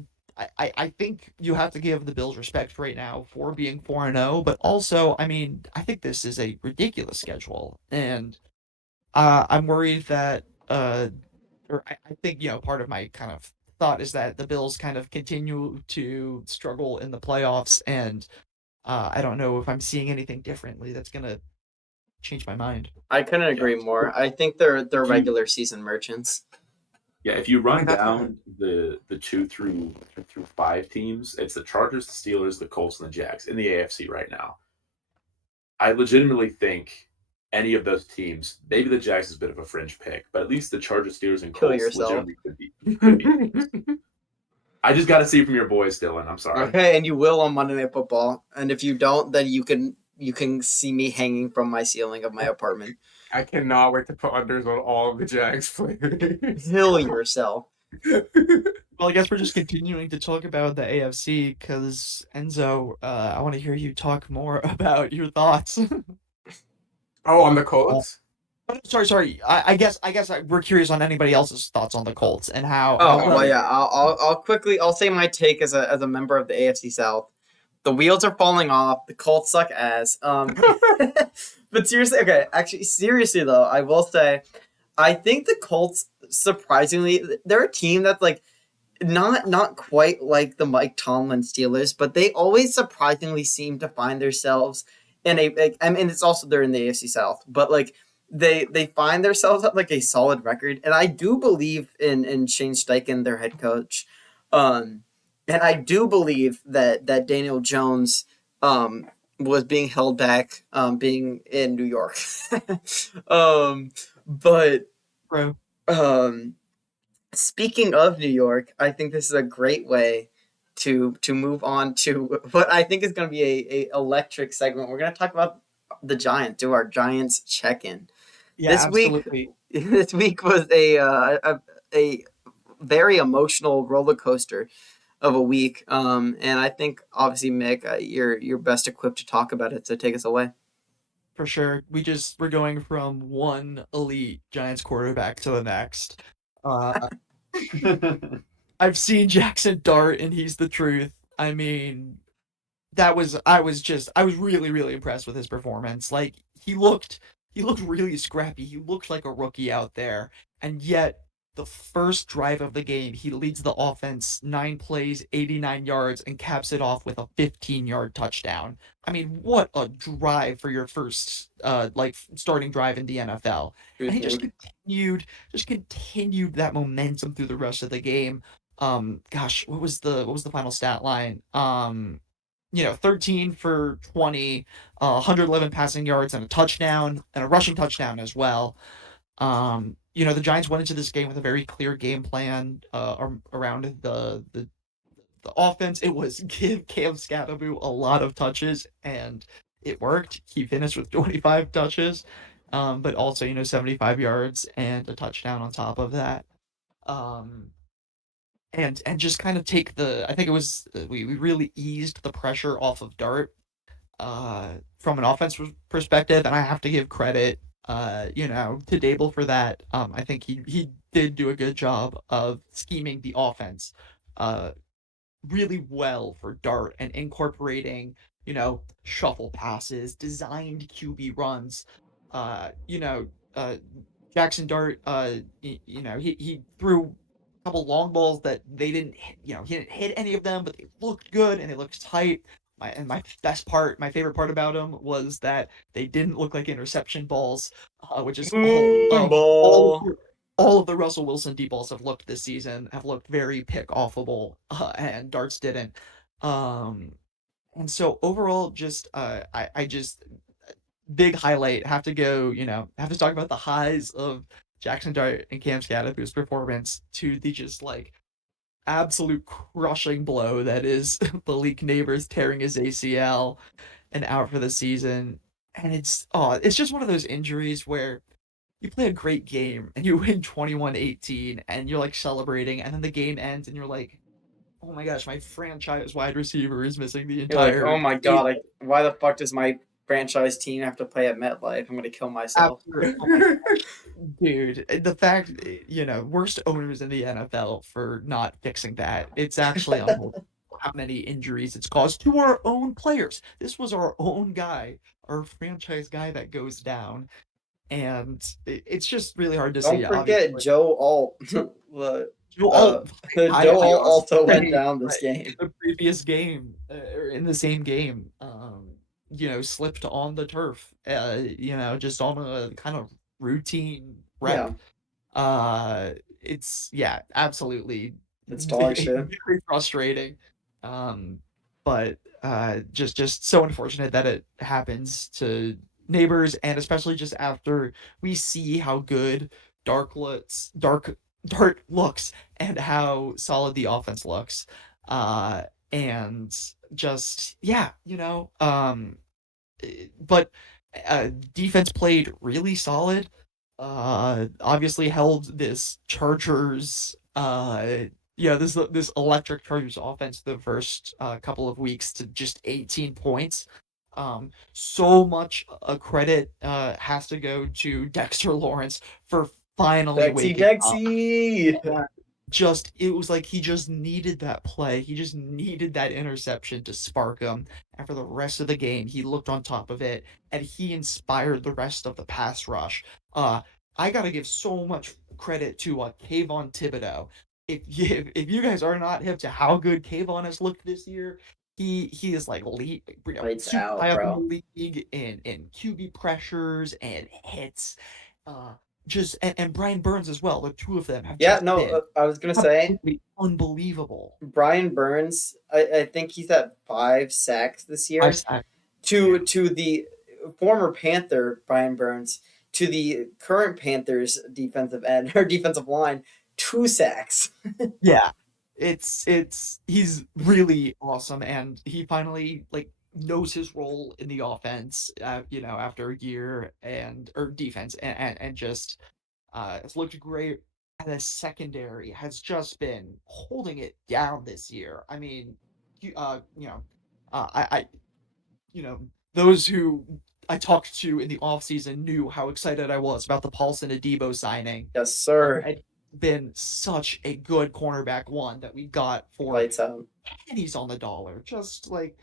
I think you have to give the Bills respect right now for being 4-0, but also, I mean, I think this is a ridiculous schedule, and I'm worried that, or I think, part of my kind of thought is that the Bills kind of continue to struggle in the playoffs, and I don't know if I'm seeing anything differently that's gonna change my mind. I couldn't Yeah. agree more. I think they're If you- regular season merchants. Yeah, if you run that's down the 2 through 5 teams, it's the Chargers, the Steelers, the Colts, and the Jags in the AFC right now. I legitimately think any of those teams, maybe the Jags is a bit of a fringe pick, but at least the Chargers, Steelers, and Kill Colts yourself. legitimately could be. I just got to see from your boys, Dylan. I'm sorry. Okay, and you will on Monday Night Football. And if you don't, then you can you can see me hanging from my ceiling of my apartment. I cannot wait to put unders on all of the Jags players. Kill yourself. Well, I guess we're just continuing to talk about the AFC because Enzo, I want to hear you talk more about your thoughts. Oh, on the Colts? Sorry. We're curious on anybody else's thoughts on the Colts and how. Oh well, well, yeah. I'll quickly say my take as a member of the AFC South. The wheels are falling off. The Colts suck ass. But seriously, okay. Actually, seriously though, I will say, I think the Colts surprisingly they're a team that's like not quite like the Mike Tomlin Steelers, but they always surprisingly seem to find themselves in a like, I mean it's also they're in the AFC South, but like they find themselves at like a solid record, and I do believe in Shane Steichen, their head coach, and I do believe that Daniel Jones was being held back being in New York, but bro. um speaking of New York, I think this is a great way to move on to what I think is going to be a electric segment. We're going to talk about the Giants, do our Giants check-in. Yeah, This week- absolutely. This week was a very emotional roller coaster of a week, and I think obviously Mick, you're best equipped to talk about it. So take us away. For sure. We're going from one elite Giants quarterback to the next. I've seen Jackson Dart, and he's the truth. I mean, I was really, really impressed with his performance. Like he looked really scrappy. He looked like a rookie out there. And yet the first drive of the game, he leads the offense 9 plays, 89 yards, and caps it off with a 15-yard touchdown. I mean, what a drive for your first starting drive in the NFL. And he just continued that momentum through the rest of the game. Gosh, what was the final stat line? 13 for 20, 111 passing yards and a touchdown and a rushing touchdown as well. The Giants went into this game with a very clear game plan around the offense. It was give Cam Scatterbu a lot of touches, and it worked. He finished with 25 touches, but also 75 yards and a touchdown on top of that. And just kind of take I think it was we really eased the pressure off of Dart from an offense perspective, and I have to give credit to Dable for that. I think he did do a good job of scheming the offense really well for Dart and incorporating shuffle passes, designed QB runs. Uh, you know, uh, Jackson Dart, he threw a couple long balls that they didn't hit, he didn't hit any of them, but they looked good and they looked tight. My favorite part about them was that they didn't look like interception balls, which is all of the Russell Wilson deep balls have looked this season have looked very pick offable, and Darts didn't. And so overall, just I just big highlight. Have to go. Have to talk about the highs of Jackson Dart and Cam Scatterbu's performance to the just like absolute crushing blow that is Malik Neighbors tearing his ACL and out for the season. And it's just one of those injuries where you play a great game and you win 21-18 and you're like celebrating, and then the game ends and you're like, oh my gosh, my franchise wide receiver is missing the You're entire like, oh my god, why the fuck does my franchise team have to play at MetLife? I'm gonna kill myself. Dude, the fact, worst owners in the NFL for not fixing that. It's actually unbelievable how many injuries it's caused to our own players. This was our own guy, our franchise guy that goes down. And it's just really hard to see. Don't forget obviously. Joe Alt. Joe Alt also went down this game. The previous game, or in the same game, slipped on the turf, just on a kind of routine rep. It's absolutely. It's dog shit. Very frustrating. But just so unfortunate that it happens to Neighbors, and especially just after we see how good Dart looks and how solid the offense looks. And just but defense played really solid. Obviously held this Chargers, this electric Chargers offense the first couple of weeks to just 18 points. So much credit has to go to Dexter Lawrence for finally Dexy, waking up. Dexy. It was like he just needed that play. He just needed that interception to spark him. And for the rest of the game, he looked on top of it, and he inspired the rest of the pass rush. Uh, I gotta give so much credit to Kayvon Thibodeau. If you guys are not hip to how good Kayvon has looked this year, he is like Lights super out, high up in bro. the league in QB pressures and hits. Uh, and Brian Burns as well. The two of them have Yeah, just no, been I was gonna say absolutely unbelievable. Brian Burns. I think he's at 5 sacks this I year. said, To the former Panther Brian Burns, to the current Panthers defensive end or defensive line, 2 sacks. yeah, he's really awesome, and he finally knows his role in the offense. After a year or defense, and just it's looked great. And the secondary has just been holding it down this year. I mean, I you know, those who I talked to in the offseason knew how excited I was about the Paulson Adebo signing. Yes, sir. Had been such a good cornerback one that we got for Lights out. pennies on the dollar. Just like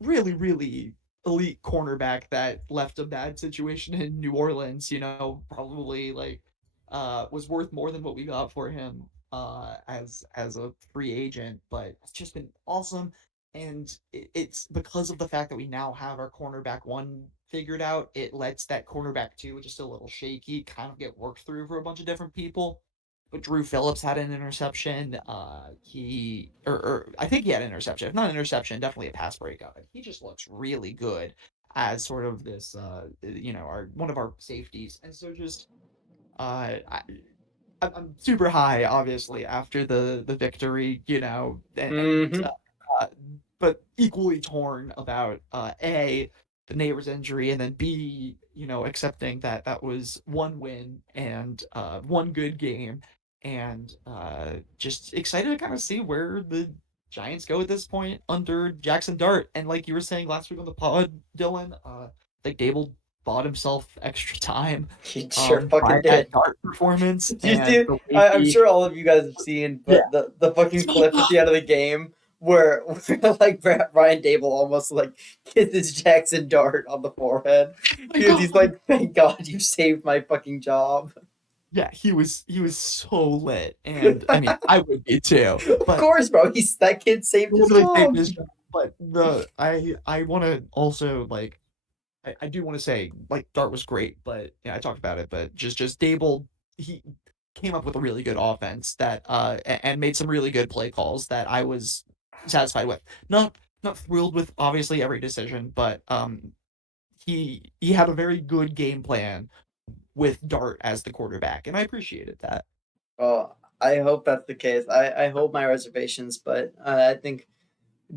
really, really elite cornerback that left a bad situation in New Orleans, probably was worth more than what we got for him as a free agent, but it's just been awesome. And it's because of the fact that we now have our cornerback one figured out, it lets that cornerback two, which is still a little shaky, kind of get worked through for a bunch of different people. But Drew Phillips had an interception. I think he had an interception. If not an interception, definitely a pass breakup. And he just looks really good as sort of this, our one of our safeties. And so just, I'm super high, obviously, after the victory, Mhm. uh, but equally torn about A, the neighbor's injury, and then B, accepting that that was one win and one good game, and just excited to kind of see where the Giants go at this point under Jackson Dart. And like you were saying last week on the pod, Dylan, like Dable bought himself extra time He sure by fucking that did. Dart performance, Did you and see? the way I'm he, sure all of you guys have seen, yeah, but the fucking clip at the end of the game where like Brian Dable almost like kisses Jackson Dart on the forehead because he's like, "Thank God you saved my fucking job." yeah, he was so lit, and I mean, I would be too. Of But course, bro. That kid saved his literally saved job. his job. But I want to also I do want to say Dart was great, but I talked about it, but just Dable, he came up with a really good offense that and made some really good play calls that I was satisfied with. Not thrilled with obviously every decision, but he had a very good game plan with Dart as the quarterback, and I appreciated that. Well, I hope that's the case. I hold my reservations, but I think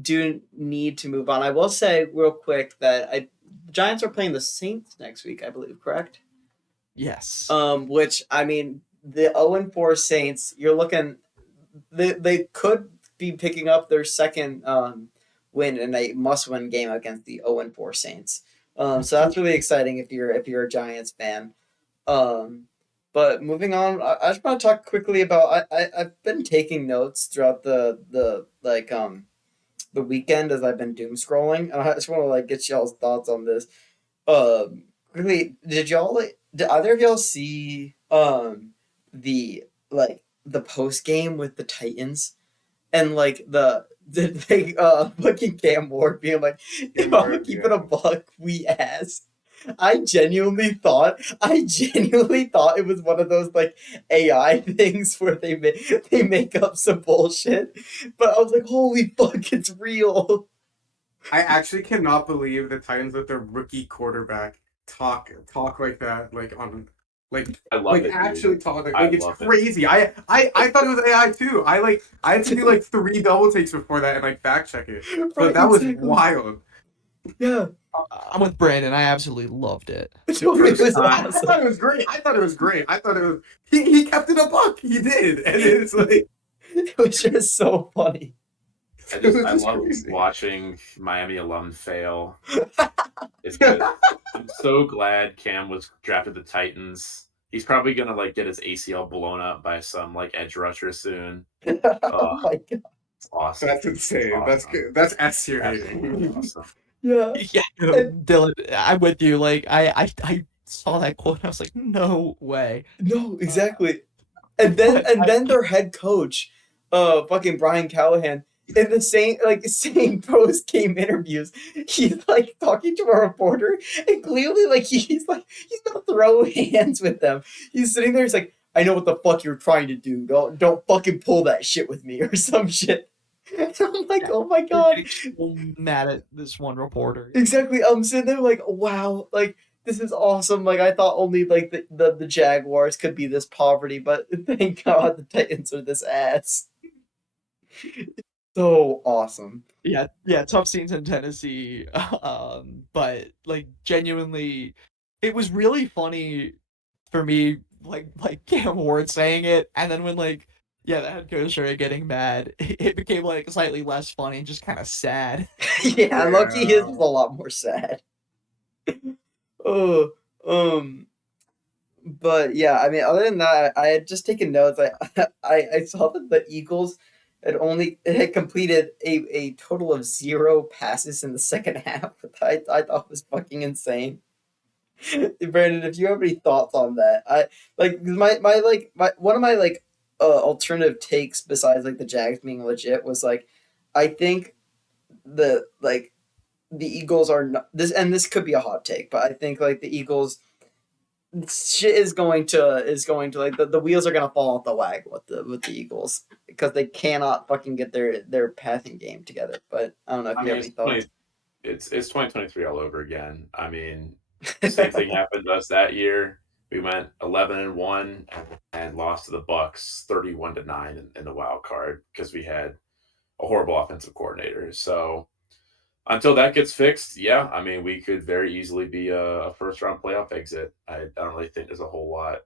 do need to move on. I will say real quick that Giants are playing the Saints next week, I believe, correct? Yes. Which I mean, the 0-4 Saints, you're looking, they could be picking up their second win in a must-win game against the 0-4 Saints. So that's really exciting if you're a Giants fan. But moving on, I just want to talk quickly about I've been taking notes throughout the weekend as I've been doom scrolling, and I just want to get y'all's thoughts on this. Quickly, did either of y'all see the the post game with the Titans and the fucking Cam Ward being like, if I'm keeping a buck, we ass. I genuinely thought it was one of those AI things where they make up some bullshit, but I was like, holy fuck, it's real. I actually cannot believe the Titans with their rookie quarterback talk like that, I love it, actually dude. talk I it's love it. crazy. I thought it was AI too. I had to do 3 double takes before that and fact check it. But that was Exactly. wild. Yeah. I'm with Brandon. I absolutely loved it. So it was I awesome. thought it was great. I thought it was great. I thought it was he kept it a buck. He did, and it's like It was just so funny. I love crazy. watching Miami alum fail. It's good. I'm so glad Cam was drafted to the Titans. He's probably gonna like get his ACL blown up by some like edge rusher soon. Oh Oh, my god. it's awesome. That's insane. That's Awesome. good. That's S tier Absolutely hating. awesome. Yeah. Yeah, And- Dylan, I'm with you. Like, I saw that quote. And I was like, no way. no, exactly. And then their head coach, fucking Brian Callahan, in the same post game interviews, he's like talking to a reporter, and clearly he's gonna throw hands with them. He's sitting there, he's like, I know what the fuck you're trying to do. Don't fucking pull that shit with me or some shit. And I'm like, oh my They're god. getting so mad at this one reporter. Exactly. I'm sitting there like, wow, like this is awesome. Like I thought only like the Jaguars could be this poverty, but thank God the Titans are this ass. So awesome. Yeah, tough scenes in Tennessee. But like genuinely, it was really funny for me, like Cam Ward saying it, and then when the head coach started getting mad, it became like slightly less funny and just kind of sad. Yeah, Loki his was a lot more sad. Oh, but yeah, I mean, other than that, I had just taken notes. I saw that the Eagles had completed a total of 0 passes in the second half. I thought was fucking insane. Brandon, if you have any thoughts on that, I like my one of my alternative takes besides like the Jags being legit was like, I think the Eagles are not this, and this could be a hot take, but I think like the Eagles shit is going to like the wheels are gonna fall off the wagon with the Eagles because they cannot fucking get their passing game together. But I don't know if I you mean, have any thoughts. it's 2023 all over again. I mean, same thing happened to us that year. We went 11-1 and lost to the Bucks 31-9 in the wild card because we had a horrible offensive coordinator. So until that gets fixed, yeah, I mean, we could very easily be a first round playoff exit. I don't really think there's a whole lot.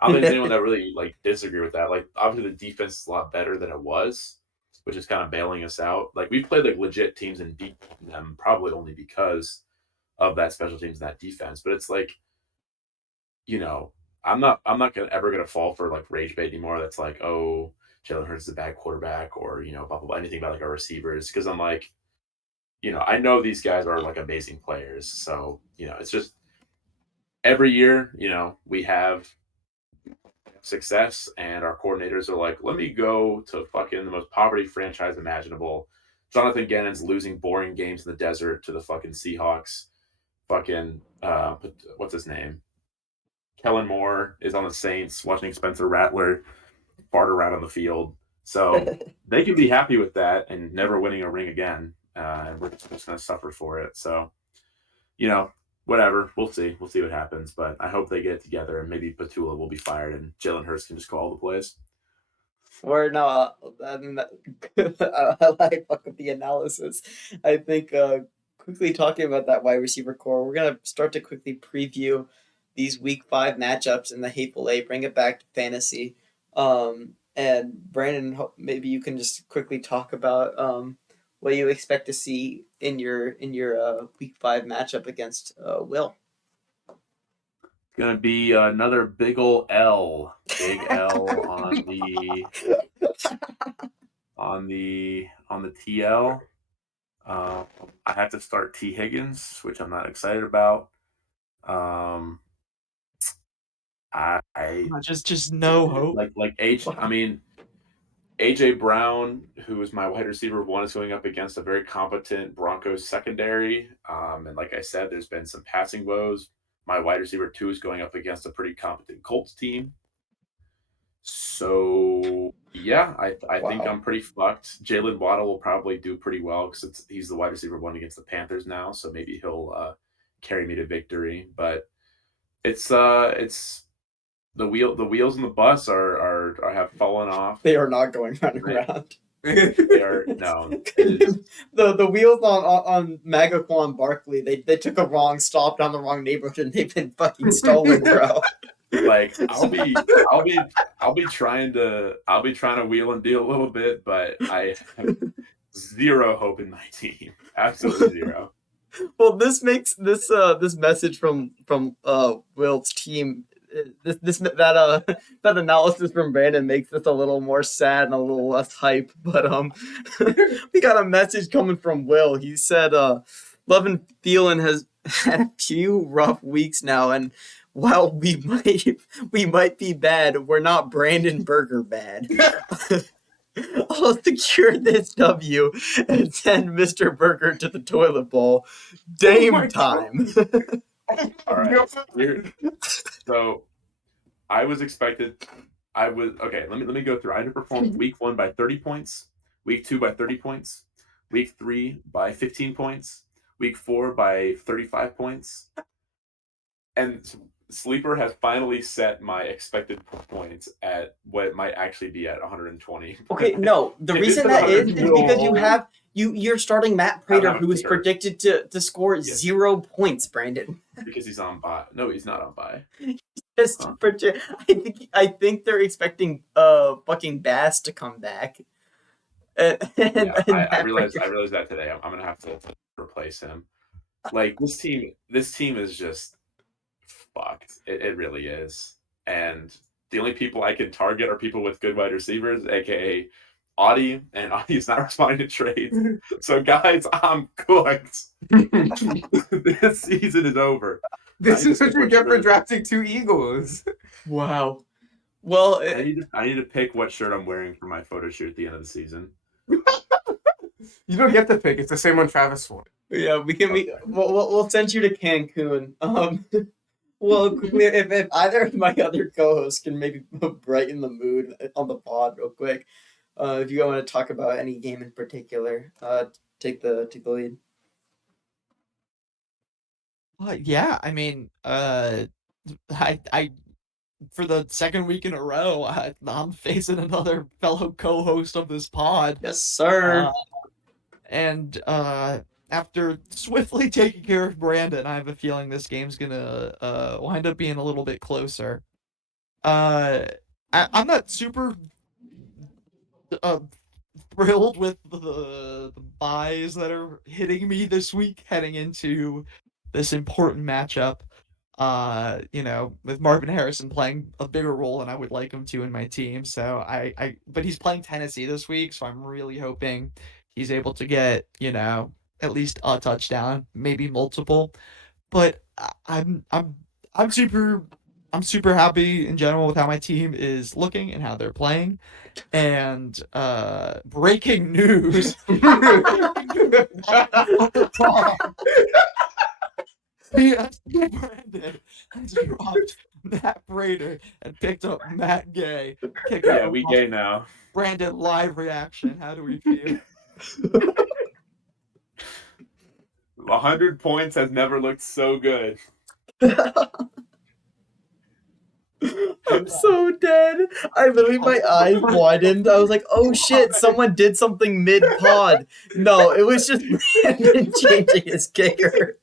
I don't think there's anyone that really like disagree with that. Like, obviously, the defense is a lot better than it was, which is kind of bailing us out. Like, we played like legit teams and beat them probably only because of that special teams and that defense. But it's like, you know, I'm not ever gonna fall for like rage bait anymore. That's like, oh, Jalen Hurts is a bad quarterback, or blah blah blah, anything about like our receivers, because I'm like, I know these guys are like amazing players. So, it's just every year, we have success and our coordinators are like, let me go to fucking the most poverty franchise imaginable. Jonathan Gannon's losing boring games in the desert to the fucking Seahawks. Fucking, what's his name? Kellen Moore is on the Saints watching Spencer Rattler fart around on the field. So they can be happy with that and never winning a ring again. And we're just going to suffer for it. So, whatever. We'll see. We'll see what happens. But I hope they get it together and maybe Petula will be fired and Jalen Hurts can just call all the plays. Or no, I mean, I like fuck with the analysis. I think quickly talking about that wide receiver core, we're gonna start to quickly preview these week 5 matchups in the Hateful Eight. Bring it back to fantasy. And Brandon, maybe you can just quickly talk about what you expect to see in your week 5 matchup against Will. It's gonna be another big ol' L. Big L on the TL. I have to start T. Higgins, which I'm not excited about. I Just no hope. like H. I mean, AJ Brown, who is my wide receiver one, is going up against a very competent Broncos secondary. And like I said, there's been some passing woes. My wide receiver two is going up against a pretty competent Colts team. So yeah, I think Wow. I'm pretty fucked. Jalen Waddle will probably do pretty well because he's the wide receiver one against the Panthers now, so maybe he'll carry me to victory. But it's the wheels on the bus are have fallen off. They are not going round and Right. round. They are no. The wheels on Magaquan Barkley, they took a wrong stop down the wrong neighborhood and they've been fucking stolen, bro. Like I'll be trying to wheel and deal a little bit, but I have zero hope in my team. Absolutely zero. Well, this makes this message from Wilt's team, that analysis from Brandon makes this a little more sad and a little less hype. But we got a message coming from Will. He said, "Love and Thielen has had a few rough weeks now, and while we might be bad, we're not Brandon Burger bad." I'll secure this W and send Mr. Burger to the toilet bowl. Dame time. All right. So I was expected. Okay. Let me go through. I underperformed week 1 by 30 points, week 2 by 30 points, week 3 by 15 points, week 4 by 35 points, and Sleeper has finally set my expected points at what it might actually be at 120. Okay, no. The reason that is because you're starting Matt Prater, who is predicted to score 0 points, Brandon. Because he's on bye. No, he's not on bye. I think they're expecting fucking Bass to come back. I realized that today. I'm gonna have to replace him. Like this team is just fucked. It really is. And the only people I can target are people with good wide receivers, aka Audie, and Audie's not responding to trades. So guys, I'm cooked. This season is over. This is what you get for drafting 2 Eagles. Wow. Well, I need to pick what shirt I'm wearing for my photo shoot at the end of the season. You don't get to pick. It's the same one Travis wore. Yeah, we'll send you to Cancun. Well, if either of my other co-hosts can maybe brighten the mood on the pod real quick, if you want to talk about any game in particular, take the lead. Yeah, I mean, I for the second week in a row, I'm facing another fellow co-host of this pod. Yes, sir. And after swiftly taking care of Brandon, I have a feeling this game's gonna wind up being a little bit closer. I'm not super thrilled with the buys that are hitting me this week heading into this important matchup. With Marvin Harrison playing a bigger role than I would like him to in my team. So but he's playing Tennessee this week, so I'm really hoping he's able to get, at least a touchdown, maybe multiple. But I'm super happy in general with how my team is looking and how they're playing. And breaking news. Brandon has dropped Matt Prater and picked up Matt Gay. Yeah, we gay now. Brandon, live reaction. How do we feel? 100 points has never looked so good. I'm so dead. I literally, my eyes widened. I was like, oh shit, someone did something mid-pod. No, it was just Brandon changing his kicker.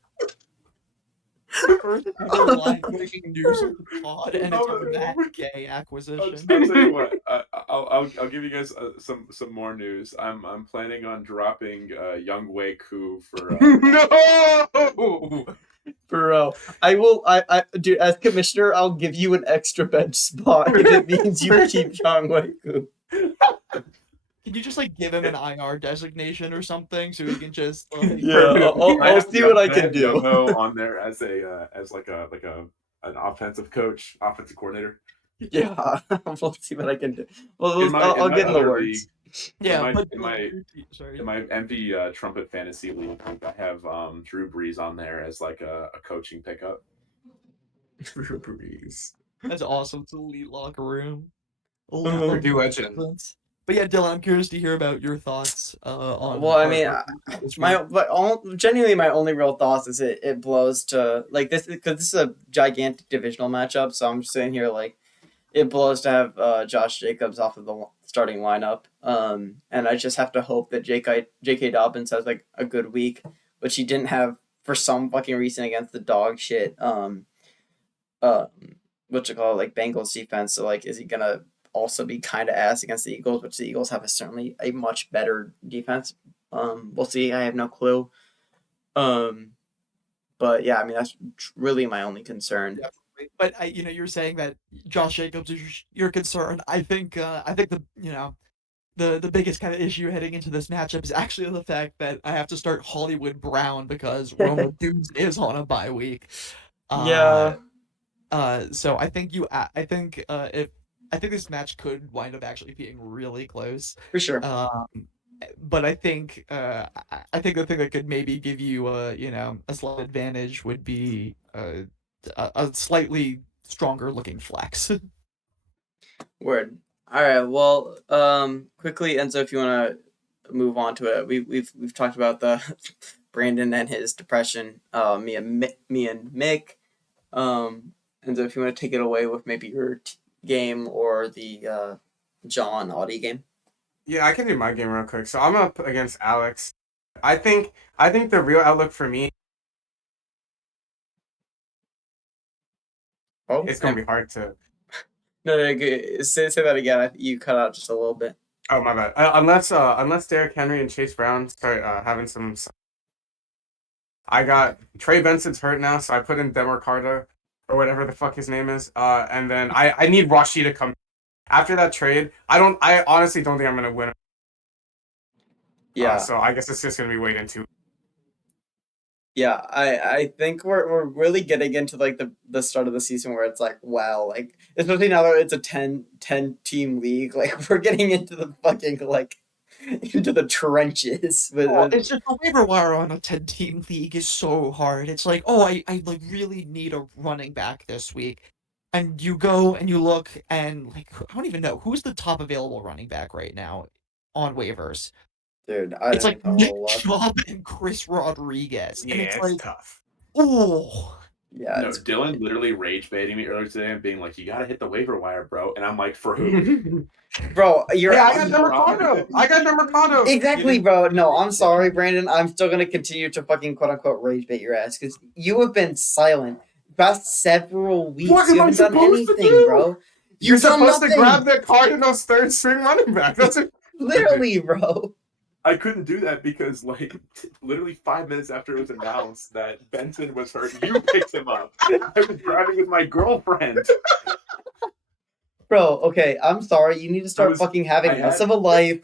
First ever live breaking news of the pod, and it's a Matt Gay acquisition. I'll tell you what. I'll give you guys some more news. I'm planning on dropping Young Wei Koo for. No. Bro, I will. I dude, as commissioner, I'll give you an extra bench spot if it means you keep Young Wei Koo. Can you just give him an IR designation or something so he can just I'll see what I can do. On there as an offensive coordinator. Yeah, we'll see what I can do. Well, I'll get in the works. Yeah, in my MV Trumpet Fantasy League, I have Drew Brees on there as a coaching pickup. Drew Brees. That's awesome. It's an elite locker room. Do legend. But yeah, Dylan, I'm curious to hear about your thoughts on. Well, I mean, genuinely, my only real thoughts is it blows to this because this is a gigantic divisional matchup. So I'm just sitting here it blows to have Josh Jacobs off of the starting lineup. And I just have to hope that J.K. Dobbins has like a good week, which he didn't have for some fucking reason against the dog shit. What you call it, like Bengals defense. So like, is he gonna also be kind of ass against the Eagles, which the Eagles have certainly a much better defense. We'll see. I have no clue. But yeah, I mean that's really my only concern. But you're saying that Josh Jacobs is your concern. I think the biggest kind of issue heading into this matchup is actually the fact that I have to start Hollywood Brown because Roma Dubes is on a bye week. Yeah. So I think this match could wind up actually being really close. For sure. But I think the thing that could maybe give you a slight advantage would be a slightly stronger looking flex. Word. All right. Well, quickly, Enzo, if you want to move on to it, we've talked about the Brandon and his depression. Me and Mick. Enzo, if you want to take it away with maybe your game or the John Audie game. Yeah, I can do my game real quick. So I'm up against Alex. I think the real outlook for me. Oh, it's gonna be hard to. No, say that again. You cut out just a little bit. Oh, my bad. Unless Derrick Henry and Chase Brown start having some. I got Trey Benson's hurt now, so I put in Demercado or whatever the fuck his name is. And then I need Rashi to come. After that trade, I honestly don't think I'm gonna win. Yeah. So I guess it's just gonna be waiting too. Yeah, I think we're really getting into like the start of the season where it's like, wow, like especially now that it's a 10 team league, like we're getting into the fucking like into the trenches. It's just the waiver wire on a 10-team league is so hard. It's like, I like really need a running back this week. And you go and you look and like I don't even know who's the top available running back right now on waivers. Dude, it's like Nick Chubb and Chris Rodriguez. Yeah, and it's like, tough. Oh. Yeah. No, Dylan literally rage baiting me earlier today and being like, "You gotta hit the waiver wire, bro." And I'm like, "For who?" Bro, I got Demercado. Exactly, bro. No, I'm sorry, Brandon. I'm still gonna continue to fucking quote unquote rage bait your ass because you have been silent past several weeks. What you am I haven't done supposed to anything, do? bro. You're supposed to grab the Cardinals' third string running back. That's it. Literally, bro. I couldn't do that because, like, literally 5 minutes after it was announced that Benson was hurt, you picked him up. I was driving with my girlfriend. Bro, okay, I'm sorry. You need to start fucking having less of a life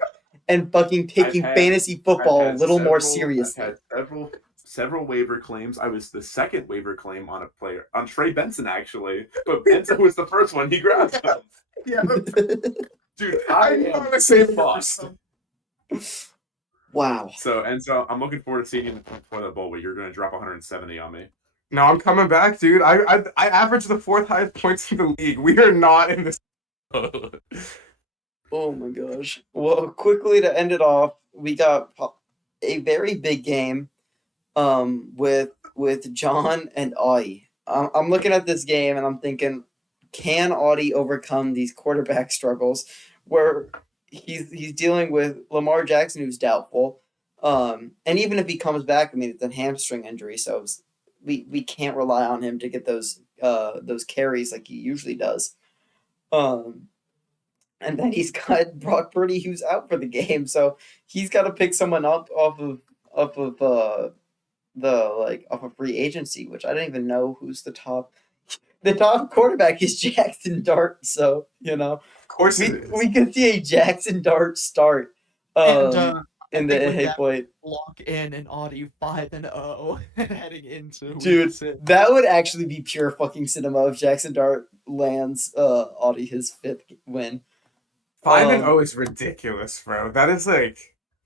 and fucking taking fantasy football a little more seriously. I've had several waiver claims. I was the second waiver claim on a player, on Trey Benson, actually. But Benson was the first one. He grabbed him. Yeah. Dude, I am on the same boss. Wow. So I'm looking forward to seeing you in the toilet bowl where you're going to drop 170 on me. No, I'm coming back, dude. I averaged the fourth highest points in the league. We are not in this. Oh my gosh. Well, quickly to end it off, we got a very big game with John and Audie. I'm looking at this game and I'm thinking, can Audie overcome these quarterback struggles where he's dealing with Lamar Jackson, who's doubtful. And even if he comes back, I mean, it's a hamstring injury, so we can't rely on him to get those carries like he usually does. And then he's got Brock Purdy, who's out for the game, so he's got to pick someone up off of free agency, which I don't even know who's the top. The top quarterback is Jackson Dart, so of course we could see a Jackson Dart start in the hate point. Lock in an Audie 5-0 heading into dude. That would actually be pure fucking cinema if Jackson Dart lands Audie his 5th win. 5-0 is ridiculous, bro. That is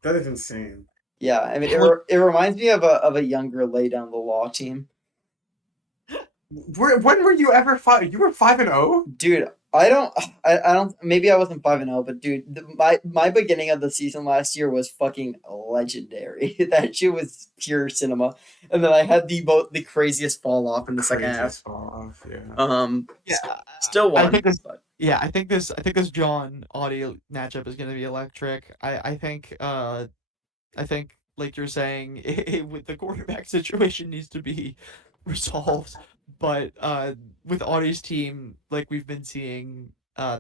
insane. Yeah, I mean it reminds me of a younger lay down the law team. When were you ever 5? You were 5-0, dude. I don't. Maybe I wasn't 5-0, but dude, my beginning of the season last year was fucking legendary. That shit was pure cinema, and then I had the craziest fall off in the second half. Fall off, yeah. Still won. Yeah, I think this John Audie matchup is going to be electric. I think, like you're saying, with the quarterback situation needs to be resolved. But with Audie's team, like we've been seeing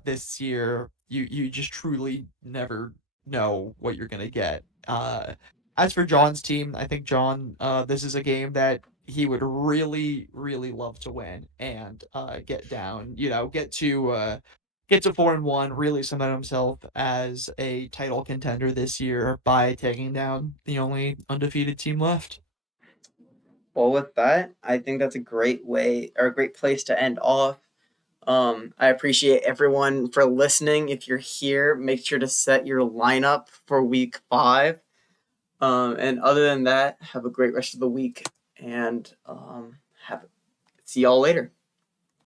this year, you just truly never know what you're gonna get. As for John's team, I think John, this is a game that he would really, really love to win and get down. Get to 4-1, really cement himself as a title contender this year by taking down the only undefeated team left. Well, with that, I think that's a great way or a great place to end off. I appreciate everyone for listening. If you're here, make sure to set your lineup for week 5. And other than that, have a great rest of the week and see y'all later.